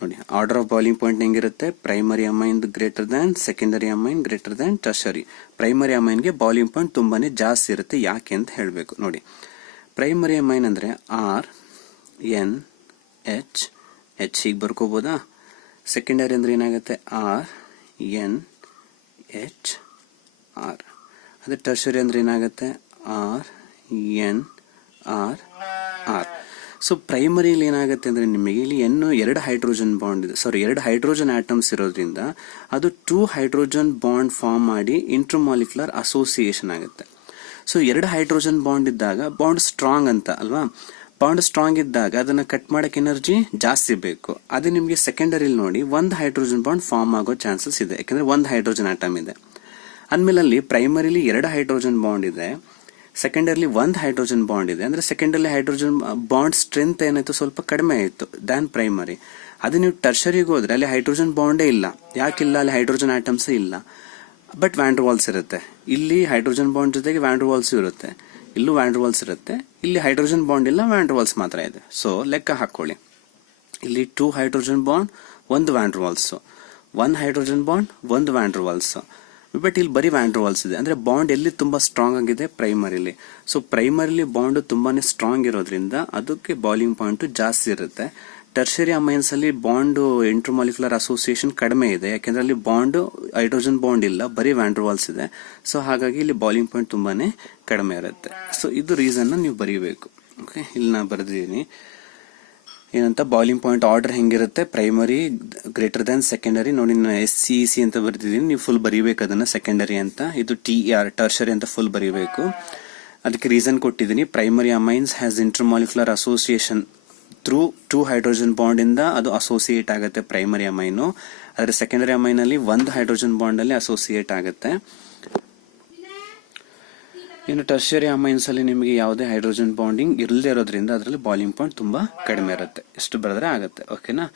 ನೋಡಿ, ಆರ್ಡರ್ ಆಫ್ ಬಾಯ್ಲಿಂಗ್ ಪಾಯಿಂಟ್ ಹೆಂಗಿರುತ್ತೆ? Primary amine greater than, secondary amine greater than tertiary. ಪ್ರೈಮರಿ ಅಮೈನ್ಗೆ ಬಾಯ್ಲಿಂಗ್ ಪಾಯಿಂಟ್ ತುಂಬಾನೇ ಜಾಸ್ತಿ ಇರುತ್ತೆ. ಯಾಕೆ ಅಂತ ಹೇಳಬೇಕು. ನೋಡಿ, ಪ್ರೈಮರಿ ಅಮೈನ್ ಅಂದ್ರೆ RNH ಹೀಗೆ ಬರ್ಕೋಬೋದಾ? ಸೆಕೆಂಡರಿ ಅಂದ್ರೆ ಏನಾಗುತ್ತೆ? RNH. ಅದೇ ಟರ್ಷರಿ ಅಂದ್ರೆ ಏನಾಗುತ್ತೆ? RNR. ಸೊ ಪ್ರೈಮರಿಲಿ ಏನಾಗುತ್ತೆ ಅಂದ್ರೆ ನಿಮಗೆ ಇಲ್ಲಿ ಎರಡು ಹೈಡ್ರೋಜನ್ ಬಾಂಡ್ ಇದೆ, ಎರಡು ಹೈಡ್ರೋಜನ್ ಆಟಮ್ಸ್ ಇರೋದ್ರಿಂದ ಅದು 2 ಹೈಡ್ರೋಜನ್ ಬಾಂಡ್ ಫಾರ್ಮ್ ಮಾಡಿ ಇಂಟರ್ಮಾಲಿಕ್ಯುಲರ್ ಅಸೋಸಿಯೇಷನ್ ಆಗುತ್ತೆ. ಸೊ 2 ಹೈಡ್ರೋಜನ್ ಬಾಂಡ್ ಇದ್ದಾಗ ಬಾಂಡ್ ಸ್ಟ್ರಾಂಗ್ ಅಂತ ಅಲ್ವಾ? ಬಾಂಡ್ ಸ್ಟ್ರಾಂಗ್ ಇದ್ದಾಗ ಅದನ್ನ ಕಟ್ ಮಾಡಕ್ಕೆ ಎನರ್ಜಿ ಜಾಸ್ತಿ ಬೇಕು. ಅದೇ ನಿಮಗೆ ಸೆಕೆಂಡರಿ ನೋಡಿ 1 ಹೈಡ್ರೋಜನ್ ಬಾಂಡ್ ಫಾರ್ಮ್ ಆಗೋ ಚಾನ್ಸಸ್ ಇದೆ, ಯಾಕಂದ್ರೆ 1 ಹೈಡ್ರೋಜನ್ ಆಟಮ್ ಇದೆ. ಅಂದ್ಮೇಲೆ ಅಲ್ಲಿ ಪ್ರೈಮರಿಲಿ 2 ಹೈಡ್ರೋಜನ್ ಬಾಂಡ್ ಇದೆ, ಸೆಕೆಂಡರ್ಲಿ 1 ಹೈಡ್ರೋಜನ್ ಬಾಂಡ್ ಇದೆ. ಅಂದ್ರೆ ಸೆಕೆಂಡರ್ಲಿ ಹೈಡ್ರೋಜನ್ ಬಾಂಡ್ ಸ್ಟ್ರೆಂತ್ ಏನಾಯ್ತು? ಸ್ವಲ್ಪ ಕಡಿಮೆ ಆಯಿತು ದ್ಯಾನ್ ಪ್ರೈಮರಿ. ಅದೇ ನೀವು ಟರ್ಷರಿಗೆ ಹೋದ್ರೆ ಅಲ್ಲಿ ಹೈಡ್ರೋಜನ್ ಬಾಂಡೇ ಇಲ್ಲ. ಯಾಕಿಲ್ಲ? ಅಲ್ಲಿ ಹೈಡ್ರೋಜನ್ ಆಟಮ್ಸ್ ಇಲ್ಲ, ಬಟ್ ವ್ಯಾಂಡರ್ವಾಲ್ಸ್ ಇರುತ್ತೆ. ಇಲ್ಲಿ ಹೈಡ್ರೋಜನ್ ಬಾಂಡ್ ಜೊತೆಗೆ ವ್ಯಾಂಡರ್ವಾಲ್ಸ್ ಇರುತ್ತೆ, ಇಲ್ಲೂ ವ್ಯಾಂಡರ್ವಾಲ್ಸ್ ಇರುತ್ತೆ. ಇಲ್ಲಿ ಹೈಡ್ರೋಜನ್ ಬಾಂಡ್ ಇಲ್ಲ, ವ್ಯಾಂಡರ್ವಾಲ್ಸ್ ಮಾತ್ರ ಇದೆ. ಸೊ ಲೆಕ್ಕ ಹಾಕೊಳ್ಳಿ, ಇಲ್ಲಿ 2 hydrogen bond, 1 Van der Waals, 1 hydrogen bond, 1 Van der Waals. But ಇಲ್ಲಿ ಬರೀ ವ್ಯಾಂಡರ್ವಾಲ್ಸ್ ಇದೆ. ಅಂದ್ರೆ ಬಾಂಡ್ ಎಲ್ಲಿ ತುಂಬಾ ಸ್ಟ್ರಾಂಗ್ ಆಗಿದೆ? ಪ್ರೈಮರಿಲಿ. ಸೊ ಪ್ರೈಮರಿಲಿ ಬಾಂಡ್ ತುಂಬಾನೇ ಸ್ಟ್ರಾಂಗ್ ಇರೋದ್ರಿಂದ ಅದಕ್ಕೆ ಬಾಯ್ಲಿಂಗ್ ಪಾಯಿಂಟ್ ಜಾಸ್ತಿ ಇರುತ್ತೆ. ಟರ್ಷರಿ ಅಮೈನ್ಸ್ ಅಲ್ಲಿ ಬಾಂಡ್ ಇಂಟರ್ಮಾಲಿಕ್ಯುಲರ್ ಅಸೋಸಿಯೇಷನ್ ಕಡಿಮೆ ಇದೆ, ಯಾಕೆಂದ್ರೆ ಅಲ್ಲಿ ಬಾಂಡ್ ಹೈಡ್ರೋಜನ್ ಬಾಂಡ್ ಇಲ್ಲ, ಬರೀ ವ್ಯಾಂಡರ್ವಾಲ್ಸ್ ಇದೆ. ಸೊ ಹಾಗಾಗಿ ಇಲ್ಲಿ ಬಾಯ್ಲಿಂಗ್ ಪಾಯಿಂಟ್ ತುಂಬಾನೇ ಕಡಿಮೆ ಇರುತ್ತೆ. ಸೊ ಇದು ರೀಸನ್ ನೀವು ಬರೀಬೇಕು. ಓಕೆ, ಇಲ್ಲಿ ನಾ ಬರೆದಿದ್ದೀನಿ ಏನಂತ, ಬಾಯ್ಲಿಂಗ್ ಪಾಯಿಂಟ್ ಆರ್ಡರ್ ಹೆಂಗಿರುತ್ತೆ? Primary greater than secondary. ನೋಡಿ, ನಾನು SCEC ಅಂತ ಬರೆದಿದ್ದೀನಿ, ನೀವು ಫುಲ್ ಬರೀಬೇಕು ಅದನ್ನ. ಸೆಕೆಂಡರಿ ಅಂತ, ಇದು TR ಟರ್ಷರಿ ಅಂತ ಫುಲ್ ಬರೀಬೇಕು. ಅದಕ್ಕೆ ರೀಸನ್ ಕೊಟ್ಟಿದ್ದೀನಿ. Primary amines has intermolecular association through 2 hydrogen bond ಇಂದ ಅದು ಅಸೋಸಿಯೇಟ್ ಆಗುತ್ತೆ ಪ್ರೈಮರಿ ಅಮೈನು. ಆದರೆ ಸೆಕೆಂಡರಿ ಅಮೈನ್ ಅಲ್ಲಿ 1 ಹೈಡ್ರೋಜನ್ ಬಾಂಡ್ ಅಲ್ಲಿ ಅಸೋಸಿಯೇಟ್ ಆಗುತ್ತೆ. ಇನ್ನು ಟರ್ಷಿಯರಿ ಅಮೈನ್ಸ್ ಅಲ್ಲಿ ನಿಮಗೆ ಯಾವುದೇ ಹೈಡ್ರೋಜನ್ ಬಾಂಡಿಂಗ್ ಇರದೇ ಇರೋದ್ರಿಂದ ಅದರಲ್ಲಿ ಬಾಯ್ಲಿಂಗ್ ಪಾಯಿಂಟ್ ತುಂಬಾ ಕಡಿಮೆ ಇರುತ್ತೆ. ಎಷ್ಟು ಬರೆದ್ರೆ ಆಗುತ್ತೆ. ಓಕೆನಾ?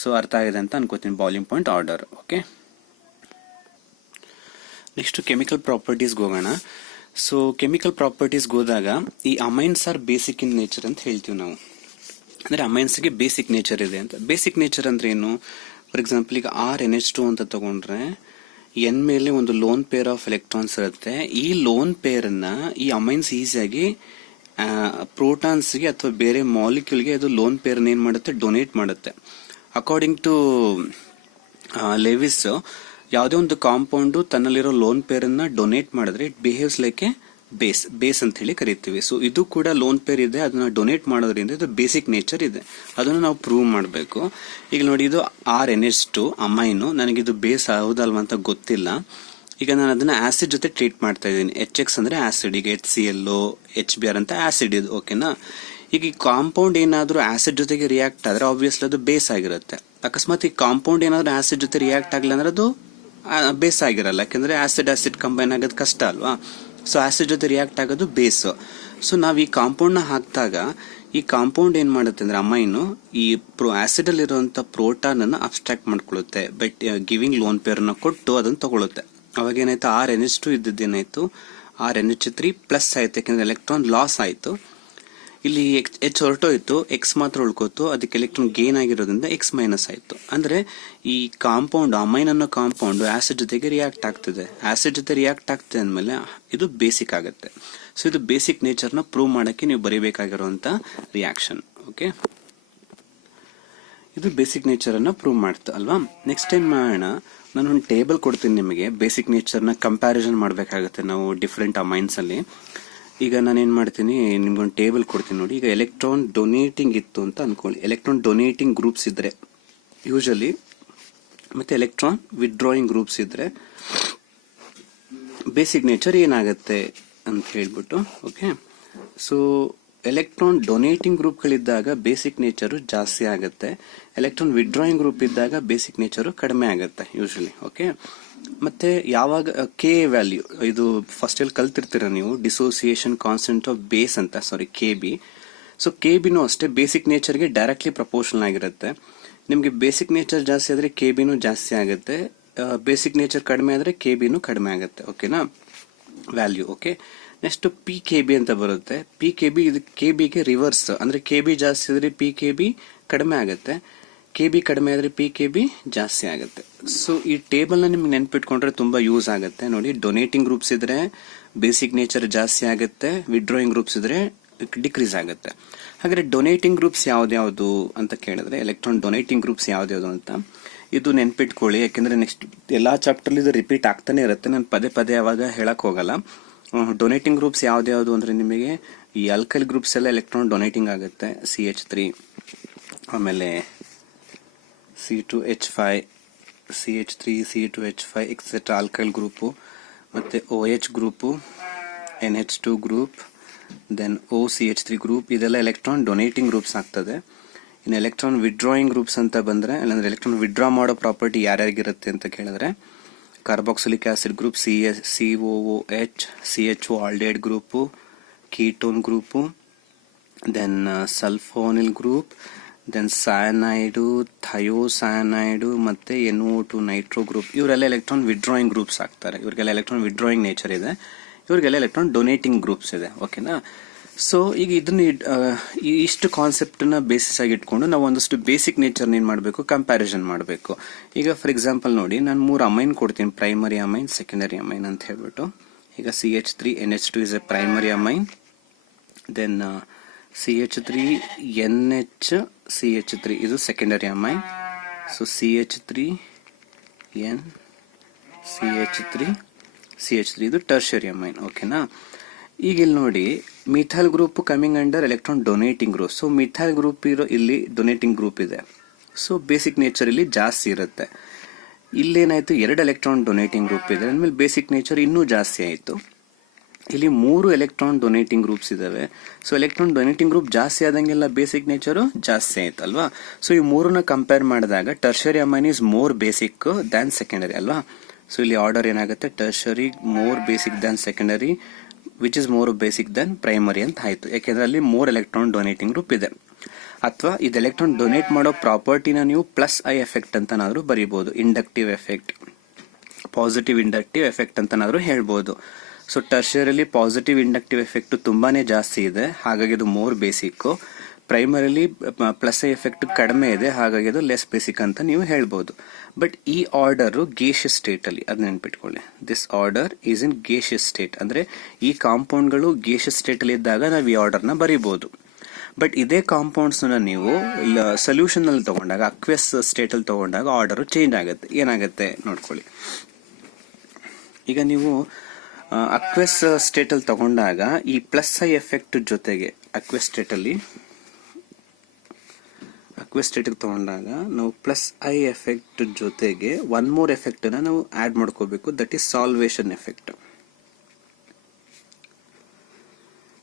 ಸೊ ಅರ್ಥ ಆಗಿದೆ ಅಂತ ಅನ್ಕೋತೀನಿ boiling point order. Okay, next chemical ಪ್ರಾಪರ್ಟೀಸ್ಗೆ ಹೋಗೋಣ. ಸೊ ಕೆಮಿಕಲ್ ಪ್ರಾಪರ್ಟೀಸ್ಗೆ ಹೋದಾಗ ಈ amines are basic in nature ಅಂತ ಹೇಳ್ತೀವಿ ನಾವು. ಅಂದ್ರೆ ಅಮೈನ್ಸ್ಗೆ ಬೇಸಿಕ್ ನೇಚರ್ ಇದೆ ಅಂತ. ಬೇಸಿಕ್ ನೇಚರ್ ಅಂದ್ರೆ ಏನು? ಫಾರ್ ಎಕ್ಸಾಂಪಲ್ ಈಗ RNH2 ಅಂತ ತಗೊಂಡ್ರೆ ಎನ್ ಮೇಲೆ ಒಂದು ಲೋನ್ ಪೇರ್ ಆಫ್ ಎಲೆಕ್ಟ್ರಾನ್ಸ್ ಇರುತ್ತೆ. ಈ ಲೋನ್ ಪೇರ್ ಅನ್ನ ಈ ಅಮೈನ್ಸ್ ಈಸಿಯಾಗಿ ಪ್ರೋಟಾನ್ಸ್ಗೆ ಅಥವಾ ಬೇರೆ ಮಾಲಿಕ್ಯೂಲ್ಗೆ ಅದು ಲೋನ್ ಪೇರ್ ಏನ್ ಮಾಡುತ್ತೆ, ಡೊನೇಟ್ ಮಾಡುತ್ತೆ. ಅಕಾರ್ಡಿಂಗ್ ಟು ಲೆವಿಸ್, ಯಾವುದೇ ಒಂದು ಕಾಂಪೌಂಡ್ ತನ್ನಲ್ಲಿರೋ ಲೋನ್ ಪೇರ್ ಅನ್ನ ಡೊನೇಟ್ ಮಾಡಿದ್ರೆ it behaves like A base ಅಂತ ಹೇಳಿ ಕರಿತೀವಿ. ಸೊ ಇದು ಕೂಡ ಲೋನ್ ಪೇರ್ ಇದೆ, ಅದನ್ನ ಡೊನೇಟ್ ಮಾಡೋದ್ರಿಂದ ಇದು ಬೇಸಿಕ್ ನೇಚರ್ ಇದೆ. ಅದನ್ನು ನಾವು ಪ್ರೂವ್ ಮಾಡಬೇಕು. ಈಗ ನೋಡಿ, ಇದು RNH2 ಅಮೈನು, ನನಗಿದು ಬೇಸ್ ಹೌದಲ್ವಾ ಅಂತ ಗೊತ್ತಿಲ್ಲ. ಈಗ ನಾನು ಅದನ್ನ ಆಸಿಡ್ ಜೊತೆ ಟ್ರೀಟ್ ಮಾಡ್ತಾ ಇದ್ದೀನಿ. HX ಅಂದ್ರೆ ಆಸಿಡ್, ಈಗ HCl, HBr ಅಂತ ಆಸಿಡ್ ಇದು. ಓಕೆನಾ? ಈಗ ಈ ಕಾಂಪೌಂಡ್ ಏನಾದ್ರೂ ಆಸಿಡ್ ಜೊತೆಗೆ ರಿಯಾಕ್ಟ್ ಆದ್ರೆ ಆಬ್ವಿಯಸ್ಲಿ ಅದು ಬೇಸ್ ಆಗಿರುತ್ತೆ. ಅಕಸ್ಮಾತ್ ಈ ಕಾಂಪೌಂಡ್ ಏನಾದ್ರೂ ಆಸಿಡ್ ಜೊತೆ ರಿಯಾಕ್ಟ್ ಆಗಿಲ್ಲ ಅಂದ್ರೆ ಅದು ಬೇಸ್ ಆಗಿರಲ್ಲ. ಯಾಕಂದ್ರೆ ಆಸಿಡ್ ಕಂಬೈನ್ ಆಗೋದು ಕಷ್ಟ ಅಲ್ವಾ? ಸೊ ಆಸಿಡ್ ಜೊತೆ ರಿಯಾಕ್ಟ್ ಆಗೋದು ಬೇಸ್. ಸೊ ನಾವು ಈ ಕಾಂಪೌಂಡ್ ನ ಹಾಕಿದಾಗ ಈ ಕಾಂಪೌಂಡ್ ಏನ್ ಮಾಡುತ್ತೆ ಅಂದ್ರೆ ಅಮೈನು ಈ ಆಸಿಡ್ ಅಲ್ಲಿ ಇರುವಂತ ಪ್ರೋಟಾನ್ ಅನ್ನ ಅಬ್ಸ್ಟ್ರಾಕ್ಟ್ ಮಾಡ್ಕೊಳ್ಳುತ್ತೆ. ಬಟ್ ಗಿವಿಂಗ್ ಲೋನ್ ಪೇರ್ ನ ಕೊಟ್ಟು ಅದನ್ನ ತಗೊಳುತ್ತೆ. ಅವಾಗ ಏನಾಯ್ತು, RNH2 ಇದ್ದದ್ದೇನಾಯ್ತು, RNH3 ಪ್ಲಸ್ ಆಯ್ತು. ಯಾಕಂದ್ರೆ ಎಲೆಕ್ಟ್ರಾನ್ ಲಾಸ್ ಆಯ್ತು. ಇಲ್ಲಿ H ಹೊರಟೋಯ್ತು, X ಮಾತ್ರ ಉಳ್ಕೋತು. ಅದಕ್ಕೆ ಎಲೆಕ್ಟ್ರಾನ್ ಗೇನ್ ಆಗಿರೋದ್ರಿಂದ X ಮೈನಸ್ ಆಯ್ತು. ಅಂದ್ರೆ ಈ ಕಾಂಪೌಂಡ್, ಅಮೈನ್ ಅನ್ನೋ ಕಾಂಪೌಂಡ್ ಆಸಿಡ್ ಜೊತೆಗೆ ರಿಯಾಕ್ಟ್ ಆಗ್ತದೆ. ಆಸಿಡ್ ಜೊತೆ ರಿಯಾಕ್ಟ್ ಆಗ್ತದೆ ಅಂದ್ಮೇಲೆ ಇದು ಬೇಸಿಕ್ ಆಗುತ್ತೆ. ಸೊ ಇದು ಬೇಸಿಕ್ ನೇಚರ್ ನ ಪ್ರೂವ್ ಮಾಡಕ್ಕೆ ನೀವು ಬರೀಬೇಕಾಗಿರುವಂತ ರಿಯಾಕ್ಷನ್. ಓಕೆ, ಇದು ಬೇಸಿಕ್ ನೇಚರ್ ಅನ್ನ ಪ್ರೂವ್ ಮಾಡ್ತು ಅಲ್ವಾ? ನೆಕ್ಸ್ಟ್ ಏನ್ ಮಾಡೋಣ, ನಾನು ಒಂದು ಟೇಬಲ್ ಕೊಡ್ತೀನಿ ನಿಮಗೆ. ಬೇಸಿಕ್ ನೇಚರ್ ನ ಕಂಪ್ಯಾರಿಸನ್ ಮಾಡಬೇಕಾಗುತ್ತೆ ನಾವು ಡಿಫ್ರೆಂಟ್ ಅಮೈನ್ಸ್ ಅಲ್ಲಿ. ಈಗ ನಾನು ಏನ್ ಮಾಡ್ತೀನಿ, ನಿಮ್ಗೊಂದು ಟೇಬಲ್ ಕೊಡ್ತೀನಿ ನೋಡಿ. ಈಗ ಎಲೆಕ್ಟ್ರಾನ್ ಡೊನೇಟಿಂಗ್ ಇತ್ತು ಅಂತ ಅನ್ಕೊಳ್ಳಿ. ಎಲೆಕ್ಟ್ರಾನ್ ಡೊನೇಟಿಂಗ್ ಗ್ರೂಪ್ಸ್ ಇದ್ರೆ ಯೂಶಲಿ, ಮತ್ತೆ ಎಲೆಕ್ಟ್ರಾನ್ ವಿಡ್ರಾಯಿಂಗ್ ಗ್ರೂಪ್ಸ್ ಇದ್ರೆ ಬೇಸಿಕ್ ನೇಚರ್ ಏನಾಗುತ್ತೆ ಅಂತ ಹೇಳ್ಬಿಟ್ಟು. ಓಕೆ, ಸೊ ಎಲೆಕ್ಟ್ರಾನ್ ಡೊನೇಟಿಂಗ್ ಗ್ರೂಪ್ಗಳಿದ್ದಾಗ ಬೇಸಿಕ್ ನೇಚರು ಜಾಸ್ತಿ ಆಗುತ್ತೆ. ಎಲೆಕ್ಟ್ರಾನ್ ವಿಡ್ರಾಯಿಂಗ್ ಗ್ರೂಪ್ ಇದ್ದಾಗ ಬೇಸಿಕ್ ನೇಚರು ಕಡಿಮೆ ಆಗುತ್ತೆ ಯೂಶಲಿ. ಓಕೆ, ಮತ್ತೆ ಯಾವಾಗ ಕೆ ವ್ಯಾಲ್ಯೂ, ಇದು ಫಸ್ಟ್ ಅಲ್ಲಿ ಕಲ್ತಿರ್ತೀರ ನೀವು, ಡಿಸೋಸಿಯೇಷನ್ ಕಾನ್ಸ್ಟೆಂಟ್ ಆಫ್ ಬೇಸ್ ಅಂತ, ಸಾರಿ KB. ಸೊ KBನೂ ಅಷ್ಟೇ ಬೇಸಿಕ್ ನೇಚರ್ಗೆ ಡೈರೆಕ್ಟ್ಲಿ ಪ್ರಪೋರ್ಷನಲ್ ಆಗಿರುತ್ತೆ. ನಿಮಗೆ ಬೇಸಿಕ್ ನೇಚರ್ ಜಾಸ್ತಿ ಆದ್ರೆ KBನೂ ಜಾಸ್ತಿ ಆಗುತ್ತೆ. ಬೇಸಿಕ್ ನೇಚರ್ ಕಡಿಮೆ ಆದ್ರೆ KBನೂ ಕಡಿಮೆ ಆಗುತ್ತೆ. ಓಕೆನಾ, ವ್ಯಾಲ್ಯೂ. ಓಕೆ, ನೆಕ್ಸ್ಟ್ PKB ಅಂತ ಬರುತ್ತೆ. PKB ಇದು KBಗೆ ರಿವರ್ಸ್. ಅಂದ್ರೆ KB ಜಾಸ್ತಿ ಆದ್ರೆ PKB ಕಡಿಮೆ ಆಗುತ್ತೆ, KB ಕಡಿಮೆ ಆದ್ರೆ PKB ಜಾಸ್ತಿ ಆಗುತ್ತೆ. ಸೊ ಈ ಟೇಬಲ್ ನ ನಿಮ್ಗೆ ನೆನ್ಪಿಟ್ಕೊಂಡ್ರೆ ತುಂಬಾ ಯೂಸ್ ಆಗುತ್ತೆ. ನೋಡಿ, ಡೊನೇಟಿಂಗ್ ಗ್ರೂಪ್ಸ್ ಇದ್ರೆ ಬೇಸಿಕ್ ನೇಚರ್ ಜಾಸ್ತಿ ಆಗುತ್ತೆ, ವಿಡ್ರಾಯಿಂಗ್ ಗ್ರೂಪ್ಸ್ ಇದ್ರೆ ಡಿಕ್ರೀಸ್ ಆಗುತ್ತೆ. ಹಾಗಾದ್ರೆ ಡೊನೇಟಿಂಗ್ ಗ್ರೂಪ್ಸ್ ಯಾವ್ದ್ಯಾವ್ದು ಅಂತ ಕೇಳಿದ್ರೆ, ಎಲೆಕ್ಟ್ರಾನ್ ಡೊನೇಟಿಂಗ್ ಗ್ರೂಪ್ಸ್ ಯಾವ್ದ್ಯಾವ್ದು ಅಂತ ಇದು ನೆನ್ಪಿಟ್ಕೊಳ್ಳಿ. ಯಾಕಂದ್ರೆ ನೆಕ್ಸ್ಟ್ ಎಲ್ಲಾ ಚಾಪ್ಟರ್ ಇದು ರಿಪೀಟ್ ಆಗ್ತಾನೆ ಇರುತ್ತೆ. ನಾನು ಪದೇ ಪದೇ ಅವಾಗ ಹೇಳಕ್ ಹೋಗಲ್ಲ. ಡೊನೇಟಿಂಗ್ ಗ್ರೂಪ್ಸ್ ಯಾವ್ದ್ಯಾವ್ದು ಅಂದ್ರೆ ನಿಮಗೆ ಈ ಆಲ್ಕೈಲ್ ಗ್ರೂಪ್ಸ್ ಎಲ್ಲ ಎಲೆಕ್ಟ್ರಾನ್ ಡೊನೇಟಿಂಗ್ ಆಗುತ್ತೆ. CH3, ಆಮೇಲೆ C2H5, CH3, C2H5 etcetera alkyl group, ಮತ್ತೆ OH group, NH2 group, then OCH3 group, ಇದೆಲ್ಲ ಎಲೆಕ್ಟ್ರಾನ್ ಡೊನೇಟಿಂಗ್ ಗ್ರೂಪ್ಸ್ ಆಗ್ತದೆ. ಇನ್ನು ಎಲೆಕ್ಟ್ರಾನ್ ವಿಡ್ರಾಯಿಂಗ್ ಗ್ರೂಪ್ಸ್ ಅಂತ ಬಂದ್ರೆ, ಅಂದ್ರೆ ಎಲೆಕ್ಟ್ರಾನ್ ವಿಡ್ರಾ ಮಾಡೋ ಪ್ರಾಪರ್ಟಿ ಯಾರ್ಯಾರಿಗಿರುತ್ತೆ ಅಂತ ಕೇಳಿದ್ರೆ, carboxylic acid group, COOH, CHO aldehyde group, ketone group, then sulphonyl group, then cyanide, thiocyanide, ಮತ್ತೆ NO2 ನೈಟ್ರೋ ಗ್ರೂಪ್. ಇವರೆಲ್ಲ ಎಲೆಕ್ಟ್ರಾನ್ ವಿಡ್ರಾಯಿಂಗ್ ಗ್ರೂಪ್ಸ್ ಆಗ್ತಾರೆ. ಇವರಿಗೆಲ್ಲ ಎಲೆಕ್ಟ್ರಾನ್ ವಿಡ್ರಾಯಿಂಗ್ ನೇಚರ್ ಇದೆ, ಇವರಿಗೆಲ್ಲ ಎಲೆಕ್ಟ್ರಾನ್ ಡೊನೇಟಿಂಗ್ ಗ್ರೂಪ್ಸ್ ಇದೆ. ಓಕೆನಾ? ಸೊ ಈಗ ಇದನ್ನ ಇಷ್ಟು ಕಾನ್ಸೆಪ್ಟ್ ನ ಬೇಸಿಸ್ ಆಗಿ ಇಟ್ಕೊಂಡು ನಾವು ಒಂದಷ್ಟು ಬೇಸಿಕ್ ನೇಚರ್ ಏನ್ ಮಾಡಬೇಕು, ಕಂಪ್ಯಾರಿಸನ್ ಮಾಡಬೇಕು. ಈಗ ಫಾರ್ ಎಕ್ಸಾಂಪಲ್ ನೋಡಿ, ನಾನು 3 ಅಮೈನ್ ಕೊಡ್ತೀನಿ, ಪ್ರೈಮರಿ ಅಮೈನ್, ಸೆಕೆಂಡರಿ ಅಮೈನ್ ಅಂತ ಹೇಳ್ಬಿಟ್ಟು. ಈಗ CH3 NH2 is a primary amine, then CH3 NH CH3 ಇದು secondary amine. So CH3 N CH3 ಇದು ಟರ್ಷರಿ ಅಮೈನ್. ಓಕೆನಾ? ಈಗ ಇಲ್ಲಿ ನೋಡಿ, methyl group coming under electron donating group. So methyl group ಇರೋ ಇಲ್ಲಿ ಡೊನೇಟಿಂಗ್ ಗ್ರೂಪ್ ಇದೆ. ಸೊ ಬೇಸಿಕ್ ನೇಚರ್ ಇಲ್ಲಿ ಜಾಸ್ತಿ ಇರುತ್ತೆ. ಇಲ್ಲೇನಾಯ್ತು, 2 ಎಲೆಕ್ಟ್ರಾನ್ ಡೊನೇಟಿಂಗ್ ಗ್ರೂಪ್ ಇದೆ ಅಂದ್ಮೇಲೆ ಬೇಸಿಕ್ ನೇಚರ್ ಇನ್ನೂ ಜಾಸ್ತಿ ಆಯ್ತು. ಇಲ್ಲಿ 3 ಎಲೆಕ್ಟ್ರಾನ್ ಡೊನೇಟಿಂಗ್ ಗ್ರೂಪ್ಸ್ ಇದಾವೆ. ಸೊ ಎಲೆಕ್ಟ್ರಾನ್ ಡೊನೇಟಿಂಗ್ ಗ್ರೂಪ್ ಜಾಸ್ತಿ ಆದಂಗೆಲ್ಲ ಬೇಸಿಕ್ ನೇಚರ್ ಜಾಸ್ತಿ ಆಯ್ತಲ್ವಾ. ಸೊ ಈ ಮೂರನ್ನ ಕಂಪೇರ್ ಮಾಡಿದಾಗ tertiary amine is more basic than secondary ಅಲ್ವಾ. ಸೊ ಇಲ್ಲಿ ಆರ್ಡರ್ ಏನಾಗುತ್ತೆ, tertiary more basic than secondary which is more basic than primary ಅಂತ ಆಯ್ತು. ಯಾಕೆಂದ್ರೆ ಅಲ್ಲಿ 3 ಎಲೆಕ್ಟ್ರಾನ್ ಡೊನೇಟಿಂಗ್ ಗ್ರೂಪ್ ಇದೆ. ಅಥವಾ ಇದು ಎಲೆಕ್ಟ್ರಾನ್ ಡೊನೇಟ್ ಮಾಡೋ ಪ್ರಾಪರ್ಟಿನ ನೀವು ಪ್ಲಸ್ ಐ ಎಫೆಕ್ಟ್ ಅಂತನಾದ್ರೂ ಬರೀಬಹುದು. Inductive effect, positive inductive effect ಅಂತನಾದ್ರೂ ಹೇಳ್ಬೋದು. ಸೊ ಟರ್ಷರಿಯಲ್ಲಿ ಪಾಸಿಟಿವ್ ಇಂಡಕ್ಟಿವ್ ಎಫೆಕ್ಟ್ ತುಂಬಾನೇ ಜಾಸ್ತಿ ಇದೆ, ಹಾಗಾಗಿ ಅದು ಮೋರ್ ಬೇಸಿಕ್. ಪ್ರೈಮರಿಲಿ ಪ್ಲಸ್ ಐ ಎಫೆಕ್ಟ್ ಕಡಿಮೆ ಇದೆ, ಹಾಗಾಗಿ ಅದು ಲೆಸ್ ಬೇಸಿಕ್ ಅಂತ ನೀವು ಹೇಳ್ಬೋದು. ಬಟ್ ಈ ಆರ್ಡರ್ ಗೇಷಿಯಸ್ ಸ್ಟೇಟ್ ಅಲ್ಲಿ, ಅದ್ ನೆನ್ಪಿಟ್ಕೊಳ್ಳಿ, this order is in gaseous state. ಅಂದ್ರೆ ಈ ಕಾಂಪೌಂಡ್ಗಳು ಗೇಷಿಯಸ್ ಸ್ಟೇಟ್ ಅಲ್ಲಿ ಇದ್ದಾಗ ನಾವು ಈ ಆರ್ಡರ್ ನ ಬರೀಬಹುದು. ಬಟ್ ಇದೇ ಕಾಂಪೌಂಡ್ಸ್ ನೀವು ಸೊಲ್ಯೂಷನ್ ಅಲ್ಲಿ ತಗೊಂಡಾಗ, ಅಕ್ವೆಸ್ ಸ್ಟೇಟ್ ಅಲ್ಲಿ ತಗೊಂಡಾಗ ಆರ್ಡರ್ ಚೇಂಜ್ ಆಗುತ್ತೆ. ಏನಾಗುತ್ತೆ ನೋಡ್ಕೊಳ್ಳಿ. ಈಗ ನೀವು ಅಕ್ವೆಸ್ ಸ್ಟೇಟ್ ಅಲ್ಲಿ ತಗೊಂಡಾಗ ಈ ಪ್ಲಸ್ ಐ ಎಫೆಕ್ಟ್ ಜೊತೆಗೆ ಅಕ್ವೆಸ್ ಸ್ಟೇಟ್ ಅಲ್ಲಿ ತಗೊಂಡಾಗ ನಾವು ಪ್ಲಸ್ ಐ ಎಫೆಕ್ಟ್ ಜೊತೆಗೆ ಒನ್ ಮೋರ್ ಎಫೆಕ್ಟ್ ನಾವು ಆಡ್ ಮಾಡ್ಕೋಬೇಕು, that is salvation effect.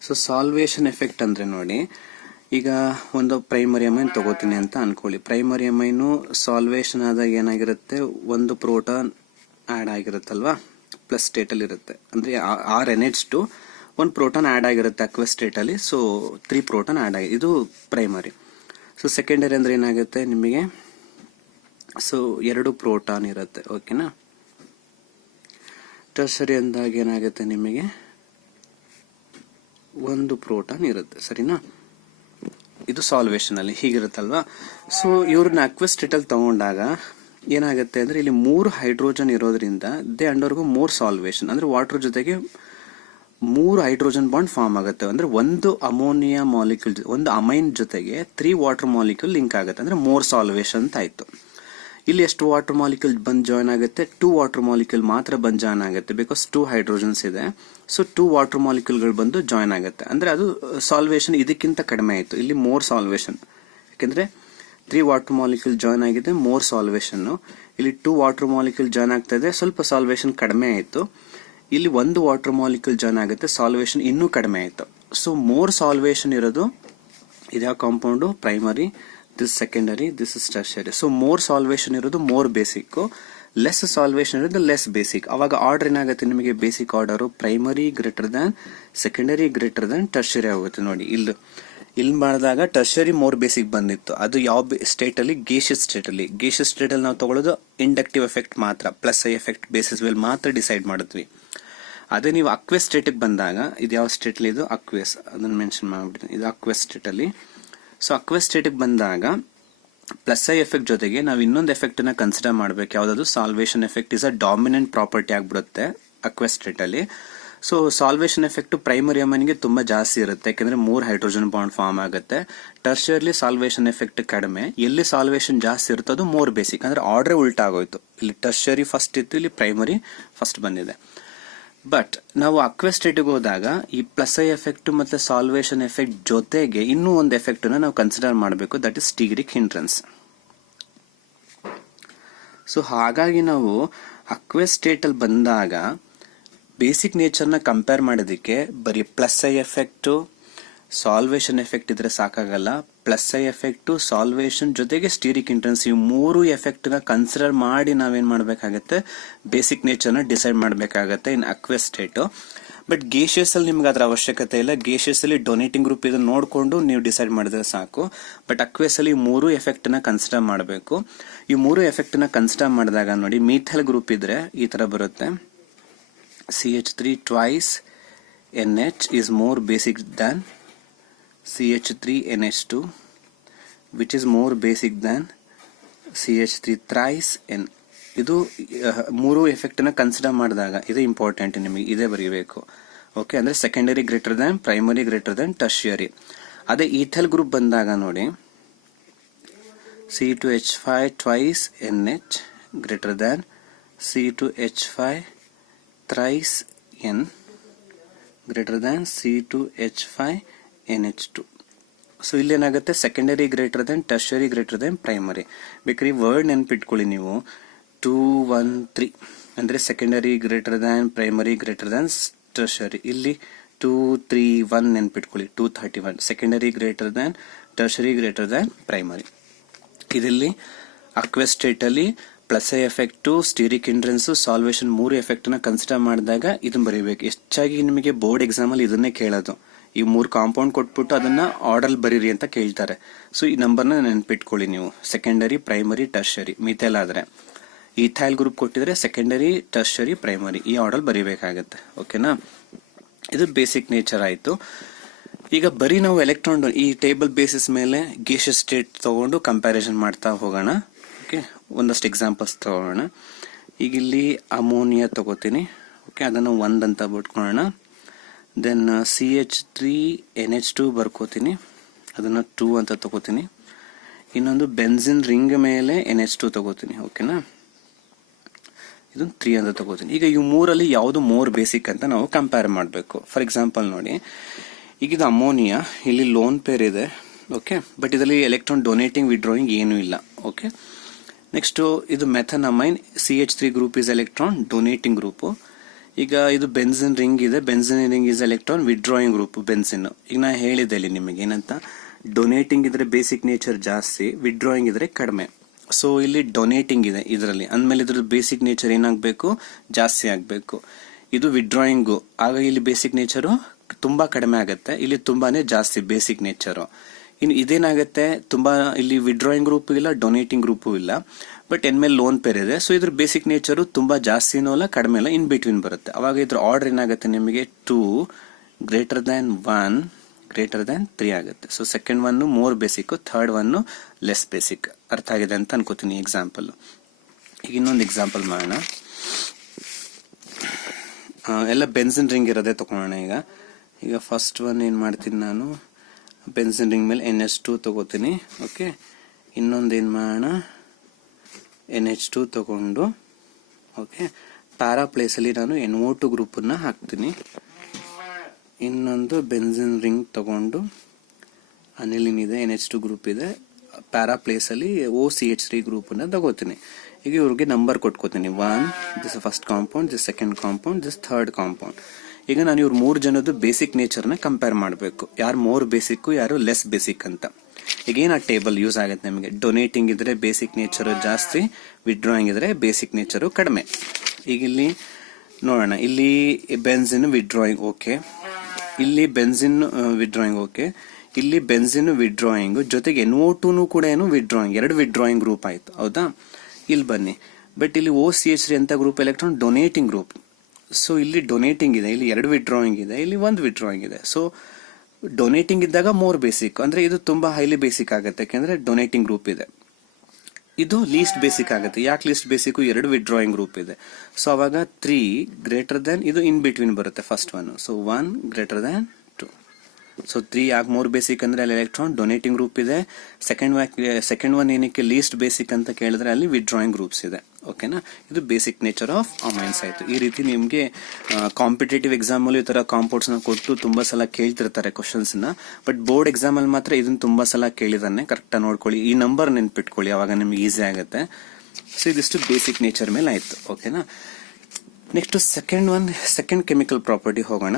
So salvation effect ಅಂದ್ರೆ ನೋಡಿ, ಈಗ ಒಂದು ಪ್ರೈಮರಿ ಅಮೈನ್ ತಗೋತೀನಿ ಅಂತ ಅನ್ಕೊಳ್ಳಿ. ಪ್ರೈಮರಿ ಅಮೈನು ಸಾಲ್ವೇಷನ್ ಆದಾಗ ಏನಾಗಿರುತ್ತೆ, ಒಂದು ಪ್ರೋಟಾನ್ ಆಡ್ ಆಗಿರುತ್ತಲ್ವಾ, ಪ್ಲಸ್ ಸ್ಟೇಟ್ ಅಲ್ಲಿ ಇರುತ್ತೆ. ಅಂದ್ರೆ R(NH2) ಒಂದು ಪ್ರೋಟಾನ್ ಆಡ್ ಆಗಿರುತ್ತೆ ಅಕ್ವೆಸ್ ಸ್ಟೇಟ್ ಅಲ್ಲಿ. ಸೊ 3 ಪ್ರೋಟಾನ್ ಆಡ್ ಆಗಿ, ಇದು ಪ್ರೈಮರಿ. ಸೊ ಸೆಕೆಂಡರಿ ಅಂದ್ರೆ ಏನಾಗುತ್ತೆ ನಿಮಗೆ, ಸೊ 2 ಪ್ರೋಟಾನ್ ಇರುತ್ತೆ. ಓಕೆನಾ. ಟರ್ಷರಿ ಅಂದಾಗ ಏನಾಗುತ್ತೆ ನಿಮಗೆ, 1 ಪ್ರೋಟಾನ್ ಇರುತ್ತೆ. ಸರಿನಾ. ಇದು ಸಾಲ್ವೇಷನ್ ಅಲ್ಲಿ ಹೀಗಿರುತ್ತಲ್ವಾ. ಸೊ ಇವ್ರನ್ನ ಅಕ್ವೆಸ್ ಸ್ಟೇಟ್ ಅಲ್ಲಿ ತಗೊಂಡಾಗ ಏನಾಗುತ್ತೆ ಅಂದ್ರೆ ಇಲ್ಲಿ 3 ಹೈಡ್ರೋಜನ್ ಇರೋದ್ರಿಂದ ದೇ ಅಂಡರ್ಗೋ ಮೋರ್ ಸಾಲ್ವೇಷನ್. ಅಂದ್ರೆ ವಾಟರ್ ಜೊತೆಗೆ 3 ಹೈಡ್ರೋಜನ್ ಬಾಂಡ್ ಫಾರ್ಮ್ ಆಗುತ್ತೆ. ಅಂದ್ರೆ ಒಂದು ಅಮೋನಿಯಾ ಮಾಲಿಕ್ಯೂಲ್, ಒಂದು ಅಮೈನ್ ಜೊತೆಗೆ 3 ವಾಟರ್ ಮಾಲಿಕ್ಯೂಲ್ ಲಿಂಕ್ ಆಗುತ್ತೆ. ಅಂದ್ರೆ ಮೋರ್ ಸಾಲ್ವೇಷನ್ ಅಂತ ಆಯ್ತು. ಇಲ್ಲಿ ಎಷ್ಟು ವಾಟರ್ ಮಾಲಿಕ್ಯೂಲ್ ಬಂದ್ ಜಾಯ್ನ್ ಆಗುತ್ತೆ, 2 ವಾಟರ್ ಮಾಲಿಕ್ಯೂಲ್ ಮಾತ್ರ ಬಂದ್ ಜಾಯ್ನ್ ಆಗುತ್ತೆ, ಬಿಕಾಸ್ 2 ಹೈಡ್ರೋಜನ್ಸ್ ಇದೆ. ಸೊ 2 ವಾಟರ್ ಮಾಲಿಕ್ಯೂಲ್ಗಳು ಬಂದು ಜಾಯ್ನ್ ಆಗುತ್ತೆ. ಅಂದ್ರೆ ಅದು ಸಾಲ್ವೇಷನ್ ಇದಕ್ಕಿಂತ ಕಡಿಮೆ ಆಯ್ತು. ಇಲ್ಲಿ ಮೋರ್ ಸಾಲ್ವೇಷನ್, ಯಾಕೆಂದ್ರೆ 3 ವಾಟರ್ ಮಾಲಿಕ್ಯೂಲ್ ಜಾಯ್ನ್ ಆಗಿದೆ, ಮೋರ್ ಸಾಲ್ವೇಷನ್. ಇಲ್ಲಿ 2 ವಾಟರ್ ಮಾಲಿಕ್ಯೂಲ್ ಜಾಯ್ನ್ ಆಗ್ತಾ ಇದೆ, ಸ್ವಲ್ಪ ಸಾಲ್ವೇಷನ್ ಕಡಿಮೆ ಆಯ್ತು. ಇಲ್ಲಿ 1 ವಾಟರ್ ಮಾಲಿಕ್ಯೂಲ್ ಜಾಯ್ನ್ ಆಗುತ್ತೆ, ಸಾಲ್ವೇಷನ್ ಇನ್ನೂ ಕಡಿಮೆ ಆಯ್ತು. ಸೊ ಮೋರ್ ಸಾಲ್ವೇಷನ್ ಇರೋದು ಇದ್ಯಾವ compound, primary, this secondary, this is tertiary. So more solvation ಇರೋದು ಮೋರ್ ಬೇಸಿಕ್, ಲೆಸ್ ಸಾಲ್ವೇಷನ್ ಇರೋದು ಲೆಸ್ ಬೇಸಿಕ್. ಅವಾಗ ಆರ್ಡರ್ ಏನಾಗುತ್ತೆ ನಿಮಗೆ, basic order primary greater than secondary greater than tertiary ಆಗುತ್ತೆ. ನೋಡಿ ಇಲ್ಲಿ ಮಾಡಿದಾಗ ಟರ್ಷರಿ ಮೋರ್ ಬೇಸಿಕ್ ಬಂದಿತ್ತು. ಅದು ಯಾವ ಸ್ಟೇಟ್ ಅಲ್ಲಿ, ಗೇಷಿಯಸ್ ಸ್ಟೇಟ್ ಅಲ್ಲಿ. ಗೇಷಿಯಸ್ ಸ್ಟೇಟ್ ಅಲ್ಲಿ ನಾವು ತಗೊಳ್ಳೋದು ಇಂಡಕ್ಟಿವ್ ಎಫೆಕ್ಟ್ ಮಾತ್ರ, ಪ್ಲಸ್ ಐ ಎಫೆಕ್ಟ್ ಬೇಸಿಸ್ ಮೇಲೆ ಮಾತ್ರ ಡಿಸೈಡ್ ಮಾಡಿದ್ವಿ. ಅದೇ ನೀವು ಅಕ್ವೆಸ್ ಸ್ಟೇಟ್ ಬಂದಾಗ, ಇದು ಯಾವ ಸ್ಟೇಟ್ ಅಲ್ಲಿ, ಇದು ಅಕ್ವೆಸ್, ಅದನ್ನ ಮೆನ್ಷನ್ ಮಾಡ್ಬಿಡ್ತೀನಿ, ಇದು ಅಕ್ವೆಸ್ ಸ್ಟೇಟ್ ಅಲ್ಲಿ. ಸೊ ಅಕ್ವೆಸ್ ಸ್ಟೇಟ್ ಬಂದಾಗ ಪ್ಲಸ್ ಐ ಎಫೆಕ್ಟ್ ಜೊತೆಗೆ ನಾವು ಇನ್ನೊಂದು ಎಫೆಕ್ಟ್ ನ ಕನ್ಸಿಡರ್ ಮಾಡ್ಬೇಕು. ಯಾವ್ದಾದ್ರು salvation effect is a dominant property ಆಗ್ಬಿಡುತ್ತೆ ಅಕ್ವೆಸ್ ಸ್ಟೇಟ್ ಅಲ್ಲಿ. ಸೊ ಸಾಲ್ವೇಷನ್ ಎಫೆಕ್ಟ್ ಪ್ರೈಮರಿ ಅಮೈನ್ಗೆ ತುಂಬಾ ಜಾಸ್ತಿ ಇರುತ್ತೆ, ಯಾಕಂದ್ರೆ 3 ಹೈಡ್ರೋಜನ್ ಬಾಂಡ್ ಫಾರ್ಮ್ ಆಗುತ್ತೆ. ಟರ್ಷಿಯರ್ಲಿ ಸಾಲ್ವೇಷನ್ ಎಫೆಕ್ಟ್ ಕಡಿಮೆ. ಎಲ್ಲಿ ಸಾಲ್ವೇಷನ್ ಜಾಸ್ತಿ ಇರುತ್ತೆ ಅದು ಮೋರ್ ಬೇಸಿಕ್. ಅಂದ್ರೆ ಆರ್ಡರ್ ಉಲ್ಟಾ ಆಗೋಯ್ತು. ಇಲ್ಲಿ ಟರ್ಷರಿ ಫಸ್ಟ್ ಇತ್ತು, ಇಲ್ಲಿ ಪ್ರೈಮರಿ ಫಸ್ಟ್ ಬಂದಿದೆ. ಬಟ್ ನಾವು ಅಕ್ವೆಸ್ ಸ್ಟೇಟ್ಗೆ ಹೋದಾಗ ಈ ಪ್ಲಸ್ ಐ ಎಫೆಕ್ಟ್ ಮತ್ತೆ ಸಾಲ್ವೇಷನ್ ಎಫೆಕ್ಟ್ ಜೊತೆಗೆ ಇನ್ನೂ ಒಂದು ಎಫೆಕ್ಟ್ ನಾವು ಕನ್ಸಿಡರ್ ಮಾಡಬೇಕು, that is stearic hindrance. So ಹಾಗಾಗಿ ನಾವು ಅಕ್ವೆಸ್ ಸ್ಟೇಟ್ ಅಲ್ಲಿ ಬಂದಾಗ ಬೇಸಿಕ್ ನೇಚರ್ ನ ಕಂಪೇರ್ ಮಾಡೋದಕ್ಕೆ ಬರೀ plus I effect, salvation effect ಇದ್ರೆ ಸಾಕಾಗಲ್ಲ. ಪ್ಲಸ್ ಐ ಎಫೆಕ್ಟ್, ಸಾಲ್ವೇಷನ್ ಜೊತೆಗೆ ಸ್ಟಿಯರಿಕ್ ಹಿಂಡ್ರೆನ್ಸ್, ಈ 3 ಎಫೆಕ್ಟ್ ನ ಕನ್ಸಿಡರ್ ಮಾಡಿ ನಾವೇನ್ ಮಾಡ್ಬೇಕಾಗತ್ತೆ, ಬೇಸಿಕ್ ನೇಚರ್ ನ ಡಿಸೈಡ್ ಮಾಡ್ಬೇಕಾಗತ್ತೆ ಇನ್ ಅಕ್ವೆಸ್ ಸ್ಟೇಟ್. ಬಟ್ ಗೇಷಿಯಸ್ ಅಲ್ಲಿ ನಿಮ್ಗೆ ಅದರ ಅವಶ್ಯಕತೆ ಇಲ್ಲ. ಗೇಷಿಯಸ್ ಅಲ್ಲಿ ಡೊನೇಟಿಂಗ್ ಗ್ರೂಪ್ ಇದನ್ನ ನೋಡ್ಕೊಂಡು ನೀವು ಡಿಸೈಡ್ ಮಾಡಿದ್ರೆ ಸಾಕು. ಬಟ್ ಅಕ್ವೆಸ್ ಅಲ್ಲಿ 3 ಎಫೆಕ್ಟ್ ನ ಕನ್ಸಿಡರ್ ಮಾಡಬೇಕು. ಈ 3 ಎಫೆಕ್ಟ್ ನ ಕನ್ಸಿಡರ್ ಮಾಡಿದಾಗ ನೋಡಿ, ಮೀಥೈಲ್ ಗ್ರೂಪ್ ಇದ್ರೆ ಈ ತರ ಬರುತ್ತೆ, CH3 twice NH is more basic than CH3NH2, which is more basic than CH3 thrice N. ಇದು 3 ಎಫೆಕ್ಟ್ ನ ಕನ್ಸಿಡರ್ ಮಾಡಿದಾಗ ಇದು ಇಂಪಾರ್ಟೆಂಟ್, ನಿಮಗೆ ಇದೇ ಬರೀಬೇಕು. ಓಕೆ, ಅಂದ್ರೆ secondary greater than, primary greater Dhan, tertiary. ಅದೇ ಈಥೈಲ್ ಗ್ರೂಪ್ ಬಂದಾಗ ನೋಡಿ, C2H5 twice NH greater than C2H5 thrice N greater than C2H5 NH2. So ಇಲ್ಲೇನಾಗುತ್ತೆ, secondary greater than, tertiary greater than, primary. ಬೇಕಾದ್ರೆ ಈ ವರ್ಡ್ ನೆನ್ಪಿಟ್ಕೊಳ್ಳಿ ನೀವು, 2 1 3 ಅಂದ್ರೆ secondary greater than, primary greater than, tertiary. ಇಲ್ಲಿ 231 ನೆನ್ಪಿಟ್ಕೊಳ್ಳಿ, 231. Secondary greater than tertiary greater than primary. ಇದರಲ್ಲಿ aqueous state ಅಲ್ಲಿ plus effect, steric hindrance, solvation 3 effect ನ ಕನ್ಸಿಡರ್ ಮಾಡಿದಾಗ ಇದನ್ನ ಬರೀಬೇಕು. ಹೆಚ್ಚಾಗಿ ನಿಮಗೆ ಬೋರ್ಡ್ ಎಕ್ಸಾಮ್ ಅಲ್ಲಿ ಇದನ್ನೇ ಕೇಳೋದು. ಈ 3 ಕಾಂಪೌಂಡ್ ಕೊಟ್ಬಿಟ್ಟು ಅದನ್ನ ಆರ್ಡರ್ ಬರೀರಿ ಅಂತ ಕೇಳ್ತಾರೆ. ಸೊ ಈ ನಂಬರ್ನ ನೆನ್ಪಿಟ್ಕೊಳ್ಳಿ ನೀವು. Secondary, primary, tertiary. ಮಿಥೈಲ್ ಆದ್ರೆ ಈಥೈಲ್ ಗ್ರೂಪ್ ಕೊಟ್ಟಿದ್ರೆ ಸೆಕೆಂಡರಿ, ಟರ್ಷರಿ, ಪ್ರೈಮರಿ ಈ ಆರ್ಡರ್ ಬರೀಬೇಕಾಗತ್ತೆ. ಓಕೆನಾ? ಇದು ಬೇಸಿಕ್ ನೇಚರ್ ಆಯ್ತು. ಈಗ ಬರೀ ನಾವು ಎಲೆಕ್ಟ್ರಾನ್ ಈ ಟೇಬಲ್ ಬೇಸಿಸ್ ಮೇಲೆ ಗೇಷಿಯಸ್ ಸ್ಟೇಟ್ ತಗೊಂಡು ಕಂಪ್ಯಾರಿಸನ್ ಮಾಡ್ತಾ ಹೋಗೋಣ. ಓಕೆ, ಒಂದಷ್ಟು ಎಕ್ಸಾಂಪಲ್ಸ್ ತಗೋಣ. ಈಗ ಇಲ್ಲಿ ಅಮೋನಿಯಾ ತಗೋತೀನಿ. ಓಕೆ, ಅದನ್ನು 1 ಅಂತ ಬಿಟ್ಕೊಳ್ಳೋಣ. ದೆನ್ CH3NH2 ಬರ್ಕೋತೀನಿ, ಅದನ್ನ 2 ಅಂತ ತಗೋತೀನಿ. ಇನ್ನೊಂದು ಬೆನ್ಸಿನ್ ರಿಂಗ್ ಮೇಲೆ NH2 ತಗೋತೀನಿ. ಓಕೆನಾ, ಇದು 3 ಅಂತ ತಗೋತೀನಿ. ಈಗ ಇವು 3ರಲ್ಲಿ ಯಾವುದು ಮೋರ್ ಬೇಸಿಕ್ ಅಂತ ನಾವು ಕಂಪೇರ್ ಮಾಡಬೇಕು. ಫಾರ್ ಎಕ್ಸಾಂಪಲ್ ನೋಡಿ, ಈಗ ಇದು ಅಮೋನಿಯಾ, ಇಲ್ಲಿ ಲೋನ್ ಪೇರ್ ಇದೆ. ಓಕೆ, ಬಟ್ ಇದರಲ್ಲಿ ಎಲೆಕ್ಟ್ರಾನ್ ಡೊನೇಟಿಂಗ್ ವಿಡ್ರಾಯಿಂಗ್ ಏನೂ ಇಲ್ಲ. ಓಕೆ, ನೆಕ್ಸ್ಟ್ ಇದು ಮೆಥನಮೈನ್, CH3 group is electron donating group. ಈಗ ಇದು ಬೆನ್ಸಿನ್ ರಿಂಗ್ ಇದೆ, benzene ring is electron withdrawing group benzene. ಈಗ ನಾ ಹೇಳಿದೆ ಇಲ್ಲಿ ನಿಮಗೆ ಏನಂತ, ಡೊನೇಟಿಂಗ್ ಇದ್ರೆ ಬೇಸಿಕ್ ನೇಚರ್ ಜಾಸ್ತಿ, ವಿಡ್ರಾಯಿಂಗ್ ಇದ್ರೆ ಕಡಿಮೆ. ಸೊ ಇಲ್ಲಿ ಡೊನೇಟಿಂಗ್ ಇದೆ ಇದರಲ್ಲಿ, ಅಂದ್ಮೇಲೆ ಇದ್ರ ಬೇಸಿಕ್ ನೇಚರ್ ಏನಾಗಬೇಕು, ಜಾಸ್ತಿ ಆಗಬೇಕು. ಇದು ವಿಡ್ರಾಯಿಂಗು, ಆಗ ಇಲ್ಲಿ ಬೇಸಿಕ್ ನೇಚರು ತುಂಬಾ ಕಡಿಮೆ ಆಗುತ್ತೆ, ಇಲ್ಲಿ ತುಂಬಾನೇ ಜಾಸ್ತಿ ಬೇಸಿಕ್ ನೇಚರು. ಇನ್ನು ಇದೇನಾಗುತ್ತೆ, ತುಂಬಾ ಇಲ್ಲಿ ವಿಡ್ರಾಯಿಂಗ್ ಗ್ರೂಪ್ ಇಲ್ಲ, ಡೊನೇಟಿಂಗ್ ಗ್ರೂಪು ಇಲ್ಲ, ಬಟ್ ಮೇಲೆ ಲೋನ್ ಪೇರ್ ಇದೆ. ಸೊ ಇದ್ರ ಬೇಸಿಕ್ ನೇಚರು ತುಂಬಾ ಜಾಸ್ತಿನೂ ಅಲ್ಲ, ಕಡಿಮೆ ಇಲ್ಲ, ಇನ್ ಬಿಟ್ವೀನ್ ಬರುತ್ತೆ. ಅವಾಗ ಇದ್ರ ಆರ್ಡರ್ ಏನಾಗುತ್ತೆ ನಿಮಗೆ 2 ಗ್ರೇಟರ್ ದ್ಯಾನ್ 1 ಗ್ರೇಟರ್ ದ್ಯಾನ್ 3 ಆಗುತ್ತೆ. So second one more basic, third one less basic. ಅರ್ಥ ಆಗಿದೆ ಅಂತ ಅನ್ಕೋತೀನಿ ಎಕ್ಸಾಂಪಲ್. ಈಗ ಇನ್ನೊಂದು ಎಕ್ಸಾಂಪಲ್ ಮಾಡೋಣ. ಎಲ್ಲ ಬೆನ್ಸಿನ್ ರಿಂಗ್ ಇರೋದೇ ತಗೊಳ್ಳೋಣ. ಈಗ ಫಸ್ಟ್ ಒನ್ ಏನ್ ಮಾಡ್ತೀನಿ ನಾನು, ಬೆನ್ಸಿನ್ ರಿಂಗ್ ಮೇಲೆ NH2 ತಗೋತೀನಿ. ಓಕೆ, ಇನ್ನೊಂದು ಏನ್ ಮಾಡೋಣ, NH2 ತಗೊಂಡು ಓಕೆ ಪ್ಯಾರಾ ಪ್ಲೇಸ್ ಅಲ್ಲಿ ನಾನು NO2 ಗ್ರೂಪ್ ಅನ್ನ ಹಾಕ್ತೀನಿ. ಇನ್ನೊಂದು ಬೆನ್ಸಿನ್ ರಿಂಗ್ ತಗೊಂಡು ಅನಿಲಿನ್ ಇದೆ, NH2 ಗ್ರೂಪ್ ಇದೆ, ಪ್ಯಾರಾ ಪ್ಲೇಸ್ ಅಲ್ಲಿ OCH3 ಗ್ರೂಪ್ ಅನ್ನ ತಗೋತೀನಿ. ಈಗ ಇವ್ರಿಗೆ ನಂಬರ್ ಕೊಟ್ಕೋತೀನಿ, 1 this first compound, this second compound, this third compound. ಈಗ ನಾನು ಇವ್ರ 3 ಜನದ್ದು ಬೇಸಿಕ್ ನೇಚರ್ ನ ಕಂಪೇರ್ ಮಾಡಬೇಕು, ಯಾರು ಮೋರ್ ಬೇಸಿಕ್ ಯಾರು ಲೆಸ್ ಬೇಸಿಕ್ ಅಂತ. ಈಗ ಏನ್ ಆ ಟೇಬಲ್ ಯೂಸ್ ಆಗುತ್ತೆ ನಿಮಗೆ, ಡೊನೇಟಿಂಗ್ ಇದ್ರೆ ಬೇಸಿಕ್ ನೇಚರ್ ಜಾಸ್ತಿ, ವಿಡ್ರಾಯಿಂಗ್ ಇದ್ರೆ ಬೇಸಿಕ್ ನೇಚರ್ ಕಡಿಮೆ. ಈಗ ಇಲ್ಲಿ ನೋಡೋಣ, ಇಲ್ಲಿ ಬೆನ್ಸಿನ್ ವಿಡ್ರಾಯಿಂಗ್ ಓಕೆ, ಇಲ್ಲಿ ಬೆನ್ಸಿನ್ ವಿಡ್ರಾಯಿಂಗ್ ಓಕೆ, ಇಲ್ಲಿ ಬೆನ್ಸಿನ್ ವಿಡ್ರಾಯಿಂಗ್ ಜೊತೆಗೆ NO2 ಕೂಡ ಏನು ವಿಡ್ರಾಯಿಂಗ್, 2 ವಿಡ್ರಾಯಿಂಗ್ ಗ್ರೂಪ್ ಆಯ್ತು. ಹೌದಾ? ಇಲ್ಲಿ ಬನ್ನಿ, ಬಟ್ ಇಲ್ಲಿ OCH3 ಅಂತ group electron donating group. So ಇಲ್ಲಿ ಡೊನೇಟಿಂಗ್ ಇದೆ, ಇಲ್ಲಿ 2 ವಿಡ್ರಾಯಿಂಗ್ ಇದೆ, ಇಲ್ಲಿ 1 ವಿಡ್ರಾಯಿಂಗ್ ಇದೆ. ಸೊ ಡೊನೇಟಿಂಗ್ ಇದ್ದಾಗ ಮೋರ್ ಬೇಸಿಕ್, ಅಂದ್ರೆ ಇದು ತುಂಬಾ ಹೈಲಿ ಬೇಸಿಕ್ ಆಗುತ್ತೆ, ಯಾಕಂದ್ರೆ ಡೊನೇಟಿಂಗ್ ಗ್ರೂಪ್ ಇದೆ. ಇದು ಲೀಸ್ಟ್ ಬೇಸಿಕ್ ಆಗುತ್ತೆ. ಯಾಕೆ ಲೀಸ್ಟ್ ಬೇಸಿಕ್, 2 ವಿಡ್ರಾಯಿಂಗ್ ಗ್ರೂಪ್ ಇದೆ. ಸೊ ಅವಾಗ 3 ಗ್ರೇಟರ್ ದನ್, ಇದು ಇನ್ ಬಿಟ್ವೀನ್ ಬರುತ್ತೆ first one. So 1 greater than 2. So 3 ಯಾಕೆ ಮೋರ್ ಬೇಸಿಕ್ ಅಂದ್ರೆ ಅಲ್ಲಿ ಎಲೆಕ್ಟ್ರಾನ್ ಡೊನೇಟಿಂಗ್ ಗ್ರೂಪ್ ಇದೆ. ಸೆಕೆಂಡ್ ಒನ್ ಏನಕ್ಕೆ ಲೀಸ್ಟ್ ಬೇಸಿಕ್ ಅಂತ ಕೇಳಿದ್ರೆ ಅಲ್ಲಿ ವಿಡ್ರಾಯಿಂಗ್ ಗ್ರೂಪ್ಸ್ ಇದೆ. ಓಕೆನಾ? ಇದು ಬೇಸಿಕ್ ನೇಚರ್ ಆಫ್ ಅಮೈನ್ಸ್ ಆಯ್ತು. ಈ ರೀತಿ ನಿಮ್ಗೆ ಕಾಂಪಿಟೇಟಿವ್ ಎಕ್ಸಾಮ್ ಅಲ್ಲಿ ಈ ತರ ಕಾಂಪೌಂಡ್ಸ್ ನ ಕೊಟ್ಟು ತುಂಬಾ ಸಲ ಕೇಳ್ತಿರ್ತಾರೆ ಕ್ವಶನ್ಸ್ ನ. ಬಟ್ ಬೋರ್ಡ್ ಎಕ್ಸಾಮ್ ಅಲ್ಲಿ ಮಾತ್ರ ಇದನ್ನ ತುಂಬಾ ಸಲ ಕೇಳಿದಾನೆ. ಕರೆಕ್ಟ್ ಆಗಿ ನೋಡ್ಕೊಳ್ಳಿ, ಈ ನಂಬರ್ ನೆನ್ಪಿಟ್ಕೊಳ್ಳಿ, ಅವಾಗ ನಿಮ್ಗೆ ಈಸಿ ಆಗುತ್ತೆ. ಸೊ ಇದಿಷ್ಟು ಬೇಸಿಕ್ ನೇಚರ್ ಮೇಲೆ ಆಯ್ತು. ಓಕೆನಾ? ನೆಕ್ಸ್ಟ್ ಸೆಕೆಂಡ್ ಕೆಮಿಕಲ್ ಪ್ರಾಪರ್ಟಿ ಹೋಗೋಣ.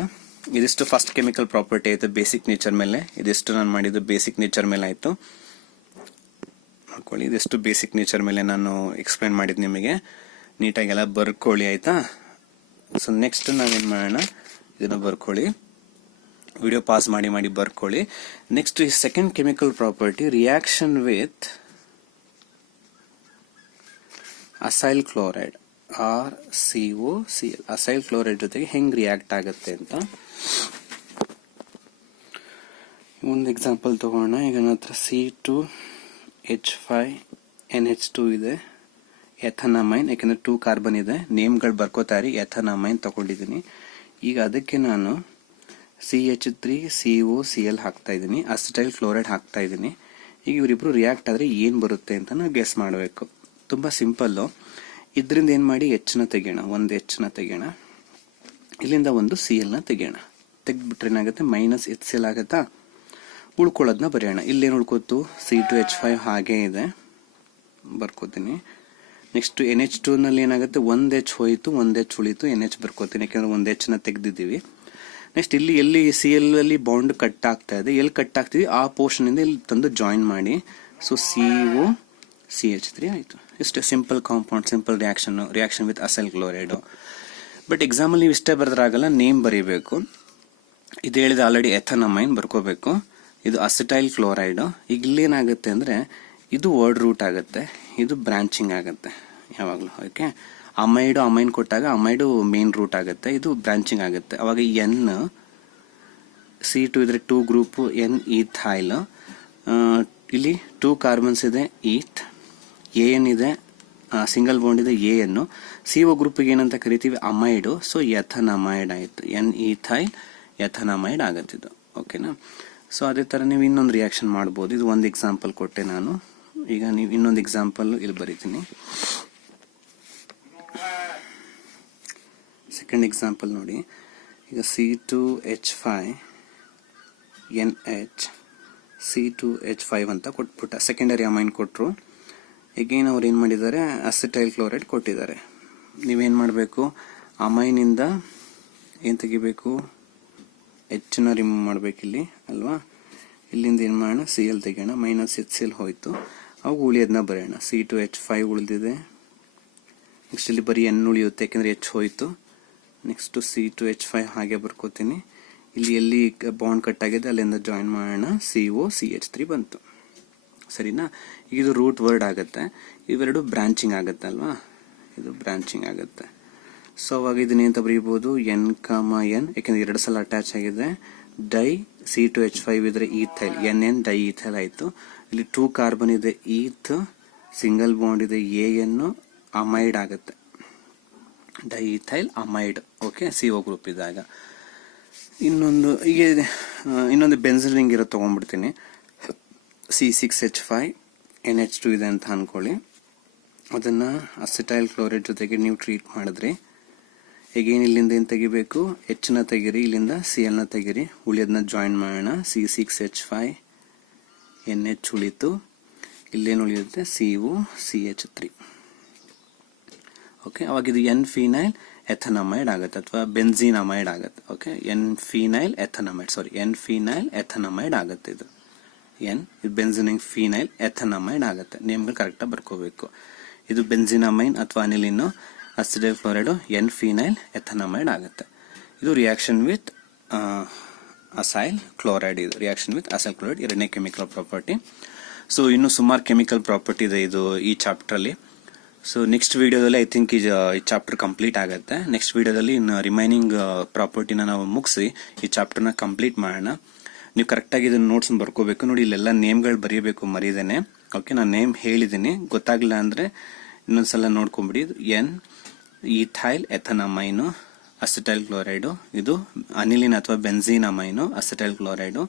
ಇದಿಷ್ಟು ಫಸ್ಟ್ ಕೆಮಿಕಲ್ ಪ್ರಾಪರ್ಟಿ ಆಯ್ತು ಬೇಸಿಕ್ ನೇಚರ್ ಮೇಲೆ. ಇದಿಷ್ಟು ನಾನು ಮಾಡಿದ್ದು ಬೇಸಿಕ್ ನೇಚರ್ ಮೇಲೆ ಆಯ್ತು. ನೋಡ್ಕೊಳ್ಳಿ, ಇದಿಷ್ಟು ಬೇಸಿಕ್ ನೇಚರ್ ಮೇಲೆ ನಾನು ಎಕ್ಸ್ಪ್ಲೈನ್ ಮಾಡಿದ್ ನಿಮಗೆ. ನೀಟಾಗೆಲ್ಲ ಬರ್ಕೊಳ್ಳಿ, ಆಯ್ತಾ? ಸೊ ನೆಕ್ಸ್ಟ್ ನಾವೇನ್ ಮಾಡೋಣ, ಇದನ್ನ ಬರ್ಕೊಳ್ಳಿ, ವಿಡಿಯೋ ಪಾಸ್ ಮಾಡಿ ಬರ್ಕೊಳ್ಳಿ. Next second chemical property, reaction with acyl chloride RCOCl, acyl chloride ಜೊತೆಗೆ ಹೆಂಗ್ ರಿಯಾಕ್ಟ್ ಆಗುತ್ತೆ ಅಂತ ಒಂದು ಎಕ್ಸಾಂಪಲ್ ತಗೋಣ. ಈಗ ನನ್ನ ಹತ್ರ C2H5NH2 ಇದೆ, ಎಥನಮೈನ್, ಯಾಕಂದ್ರೆ 2 ಕಾರ್ಬನ್ ಇದೆ, ನೇಮ್ಗಳು ಬರ್ಕೋತಾರಿ, ಎಥನಮೈನ್ ತಗೊಂಡಿದ್ದೀನಿ. ಈಗ ಅದಕ್ಕೆ ನಾನು CH3COCl ಹಾಕ್ತಾ ಇದ್ದೀನಿ, ಅಸಟೈಲ್ ಕ್ಲೋರೈಡ್ ಹಾಕ್ತಾ ಇದ್ದೀನಿ. ಈಗ ಇವರಿಬ್ರು ರಿಯಾಕ್ಟ್ ಆದ್ರೆ ಏನ್ ಬರುತ್ತೆ ಅಂತ ನಾವು ಗೆಸ್ ಮಾಡಬೇಕು. ತುಂಬಾ ಸಿಂಪಲ್. ಇದರಿಂದ ಏನ್ ಮಾಡಿ, H ನ ತೆಗೆಯೋಣ, ಒಂದು H ನ ತೆಗೆಯೋಣ, ಇಲ್ಲಿಂದ ಒಂದು Cl ನ ತೆಗೆಯೋಣ. ತೆಗೆದ್ಬಿಟ್ರೆ ಏನಾಗುತ್ತೆ, -HCl ಆಗತ್ತಾ? ಉಳ್ಕೊಳ್ಳೋದನ್ನ ಬರೆಯೋಣ. ಇಲ್ಲೇನು ಉಳ್ಕೋತು, C2H5 ಹಾಗೆ ಇದೆ, ಬರ್ಕೋತೀನಿ. ನೆಕ್ಸ್ಟ್ NH2 ನಲ್ಲಿ ಏನಾಗುತ್ತೆ, ಒಂದು H ಹೋಯಿತು, ಒಂದು H ಉಳಿತು, NH ಬರ್ಕೋತೀನಿ, ಯಾಕೆಂದ್ರೆ ಒಂದು H ನ ತೆಗೆದಿದ್ದೀವಿ. ನೆಕ್ಸ್ಟ್ ಇಲ್ಲಿ ಎಲ್ಲಿ Cl ಅಲ್ಲಿ ಬಾಂಡ್ ಕಟ್ ಆಗ್ತಾ ಇದೆ, ಎಲ್ಲಿ ಕಟ್ ಆಗ್ತಿದೆ ಆ ಪೋರ್ಷನ್ ಇಂದ ಇಲ್ಲಿ ತಂದು ಜಾಯಿನ್ ಮಾಡಿ. ಸೊ CO CH3 ಆಯಿತು. ಇಷ್ಟೇ simple compound, simple reaction with acyl chloride. But example ನೀವು ಇಷ್ಟೇ ಬರೆದ್ರಾಗಲ್ಲ, ನೇಮ್ ಬರೀಬೇಕು. ಇದು ಹೇಳಿದ ಆಲ್ರೆಡಿ ಎಥನಮೈನ್ ಬರ್ಕೋಬೇಕು. ಇದು ಅಸಿಟೈಲ್ ಕ್ಲೋರೈಡ್. ಈಗ ಇಲ್ಲೇನಾಗುತ್ತೆ ಅಂದ್ರೆ ಇದು ವರ್ಡ್ ರೂಟ್ ಆಗುತ್ತೆ, ಇದು ಬ್ರಾಂಚಿಂಗ್ ಆಗುತ್ತೆ ಯಾವಾಗಲೂ. ಓಕೆ, ಅಮೈನ್ ಕೊಟ್ಟಾಗ ಅಮೈಡು ಮೇನ್ ರೂಟ್ ಆಗುತ್ತೆ, ಇದು ಬ್ರಾಂಚಿಂಗ್ ಆಗುತ್ತೆ. ಅವಾಗ C2 ಇದ್ರೆ 2 ಗ್ರೂಪ್ N ಈಥೈಲ್. ಇಲ್ಲಿ 2 ಕಾರ್ಬನ್ಸ್ ಇದೆ, ಈಥ್. AN ಇದೆ, ಸಿಂಗಲ್ ಬಾಂಡ್ ಇದೆ, AN. CO ಗ್ರೂಪ್ಗೆ ಏನಂತ ಕರಿತೀವಿ, ಅಮೈಡು. ಸೊ ಎಥನಮೈಡ್ ಆಯ್ತು, N ಈಥೈಲ್ ಎಥನಮೈಡ್ ಆಗತ್ತಿದ್ದು. ಓಕೆನಾ. ಸೊ ಅದೇ ತರ ನೀವು ಇನ್ನೊಂದು ರಿಯಾಕ್ಷನ್ ಮಾಡ್ಬೋದು. ಇದು ಒಂದು ಎಕ್ಸಾಂಪಲ್ ಕೊಟ್ಟೆ ನಾನು. ಈಗ ನೀವು ಇನ್ನೊಂದು ಎಕ್ಸಾಂಪಲ್ ಇಲ್ಲಿ ಬರೀತೀನಿ. ಸೆಕೆಂಡ್ ಎಕ್ಸಾಂಪಲ್ ನೋಡಿ. ಈಗ C2H5NH C2H5 ಅಂತ ಕೊಟ್ಬಿಟ್ಟ, ಸೆಕೆಂಡರಿ ಅಮೈನ್ ಕೊಟ್ಟರು. ಎಗೇನ್ ಅವ್ರು ಏನು ಮಾಡಿದ್ದಾರೆ, ಅಸಿಟೈಲ್ ಕ್ಲೋರೈಡ್ ಕೊಟ್ಟಿದ್ದಾರೆ. ನೀವೇನು ಮಾಡಬೇಕು, ಅಮೈನಿಂದ ಏನು ತೆಗಿಬೇಕು, H ನ ರಿಮೂವ್ ಮಾಡಬೇಕಿಲ್ಲಿ ಅಲ್ವಾ. ಇಲ್ಲಿಂದ ಏನು ಮಾಡೋಣ, Cl ತೆಗೋಣ, -HCl ಹೋಯ್ತು. ಅವಾಗ ಉಳಿಯೋದನ್ನ ಬರೆಯೋಣ. C2H5 ಉಳಿದಿದೆ. ನೆಕ್ಸ್ಟ್ ಇಲ್ಲಿ ಬರೀ N ಉಳಿಯುತ್ತೆ, ಯಾಕೆಂದ್ರೆ H ಹೋಯ್ತು. ನೆಕ್ಸ್ಟ್ C2H5 ಹಾಗೆ ಬರ್ಕೋತೀನಿ. ಇಲ್ಲಿ ಎಲ್ಲಿ ಬಾಂಡ್ ಕಟ್ ಆಗಿದೆ ಅಲ್ಲಿಂದ ಜಾಯಿನ್ ಮಾಡೋಣ, COCH3 ಬಂತು. ಸರಿನಾ. ಈಗ ಇದು ರೂಟ್ ವರ್ಡ್ ಆಗುತ್ತೆ, ಇವೆರಡು ಬ್ರಾಂಚಿಂಗ್ ಆಗುತ್ತೆ ಅಲ್ವಾ, ಇದು ಬ್ರಾಂಚಿಂಗ್ ಆಗುತ್ತೆ. ಸೊ ಅವಾಗ ಇದನ್ನೇಂತ ಬರೀಬಹುದು, N, N, ಯಾಕೆಂದ್ರೆ 2 ಸಲ ಅಟ್ಯಾಚ್ ಆಗಿದೆ. ಡೈ C2H5 ಇದ್ರೆ ಈಥೈಲ್, NN ಡೈ ಈಥೈಲ್ ಆಯ್ತು. ಇಲ್ಲಿ 2 ಕಾರ್ಬನ್ ಇದೆ, ಈಥ್, ಸಿಂಗಲ್ ಬಾಂಡ್ ಇದೆ, AN, ಅಮೈಡ್ ಆಗುತ್ತೆ, diethyl amide. Okay, CO group ಇದ್ದಾಗ. ಇನ್ನೊಂದು ಬೆನ್ಸಿಲ್ ರಿಂಗ್ ಇರೋ ತಗೊಂಡ್ಬಿಡ್ತೀನಿ. C6H5 NH2 ಇದೆ ಅಂತ ಅನ್ಕೊಳ್ಳಿ. ಅದನ್ನ ಅಸಿಟೈಲ್ ಕ್ಲೋರೈಡ್ ಜೊತೆಗೆ ನೀವು ಟ್ರೀಟ್ ಮಾಡಿದ್ರಿ. ಎಗೇನ್ ಇಲ್ಲಿಂದ ಏನು ತೆಗಿಬೇಕು, H ನ ತೆಗಿರಿ, ಇಲ್ಲಿಂದ Cl ನ ತೆಗಿರಿ, ಉಳಿಯೋದನ್ನ ಜಾಯಿನ್ ಮಾಡೋಣ. C6H5 NH ಉಳಿತು, ಇಲ್ಲೇನು ಉಳಿಯುತ್ತೆ, COCH3. ಓಕೆ, ಅವಾಗ ಇದು N ಫಿನೈಲ್ ಎಥನಮೈಡ್ ಆಗುತ್ತೆ ಅಥವಾ ಬೆನ್ಝೀನ್ ಅಮೈಡ್ ಆಗುತ್ತೆ. ಓಕೆ, N ಫಿನೈಲ್ ಎಥನಮೈಡ್ ಆಗುತ್ತೆ. ಇದು ಬೆನ್ಝಿನಿಂಗ್ ಫಿನೈಲ್ ಎಥನಮೈಡ್ ಆಗುತ್ತೆ. ನೇಮ್ಗಳು ಕರೆಕ್ಟಾಗಿ ಬರ್ಕೋಬೇಕು. ಇದು ಬೆನ್ಝಿನಮೈನ್ ಅಥವಾ aniline acetyl chloride N phenyl ಎಥನಮೈಡ್ ಆಗುತ್ತೆ. ಇದು ರಿಯಾಕ್ಷನ್ ವಿತ್ ಅಸೈಲ್ ಕ್ಲೋರೈಡ್. ಇದು ರಿಯಾಕ್ಷನ್ ವಿತ್ ಅಸೈಲ್ ಕ್ಲೋರೈಡ್ ಎರಡನೇ ಕೆಮಿಕಲ್ ಪ್ರಾಪರ್ಟಿ. ಸೊ ಇನ್ನು ಸುಮಾರು ಕೆಮಿಕಲ್ ಪ್ರಾಪರ್ಟಿ ಇದೆ ಇದು ಈ ಚಾಪ್ಟರ್ ಅಲ್ಲಿ. ಸೊ ನೆಕ್ಸ್ಟ್ ವಿಡಿಯೋದಲ್ಲಿ ಐ ಥಿಂಕ್ ಈ ಚಾಪ್ಟರ್ ಕಂಪ್ಲೀಟ್ ಆಗುತ್ತೆ. ನೆಕ್ಸ್ಟ್ ವಿಡಿಯೋದಲ್ಲಿ ಇನ್ನು ರಿಮೈನಿಂಗ್ ಪ್ರಾಪರ್ಟಿನ ನಾವು ಮುಗಿಸಿ ಈ ಚಾಪ್ಟರ್ನ ಕಂಪ್ಲೀಟ್ ಮಾಡೋಣ. ನೀವು ಕರೆಕ್ಟಾಗಿ ಇದನ್ನ ನೋಟ್ಸ್ ಬರ್ಕೋಬೇಕು. ನೋಡಿ, ಇಲ್ಲೆಲ್ಲ ನೇಮ್ಗಳು ಬರೀಬೇಕು ಮರೀದೇನೆ. ಓಕೆ, ನಾನು ನೇಮ್ ಹೇಳಿದ್ದೀನಿ, ಗೊತ್ತಾಗ್ಲಿಲ್ಲ ಅಂದ್ರೆ ಇನ್ನೊಂದ್ಸಲ ನೋಡ್ಕೊಂಬಿಡಿ. N ಈಥೈಲ್ ಎಥನಮೈನು ಅಸಿಟೈಲ್ ಕ್ಲೋರೈಡು, ಇದು ಅನಿಲಿನ್ ಅಥವಾ ಬೆನ್ಝೀನ್ ಅಮೈನು ಅಸಿಟೈಲ್ ಕ್ಲೋರೈಡು,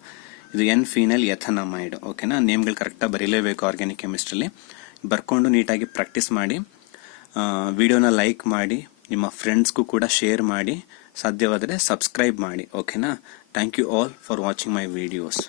ಇದು N ಫಿನೈಲ್ ಎಥನಮೈಡ್. ಓಕೆನಾ. ನೇಮ್ಗಳು ಕರೆಕ್ಟಾಗಿ ಬರೀಲೇಬೇಕು ಆರ್ಗ್ಯಾನಿಕ್ ಕೆಮಿಸ್ಟ್ರಿಲಿ. ಬರ್ಕೊಂಡು ನೀಟಾಗಿ ಪ್ರಾಕ್ಟೀಸ್ ಮಾಡಿ. ವಿಡಿಯೋನ ಲೈಕ್ ಮಾಡಿ, ನಿಮ್ಮ ಫ್ರೆಂಡ್ಸ್ಗೂ ಕೂಡ ಶೇರ್ ಮಾಡಿ, ಸಾಧ್ಯವಾದರೆ ಸಬ್ಸ್ಕ್ರೈಬ್ ಮಾಡಿ. ಓಕೆನಾ. Thank you all for watching my videos.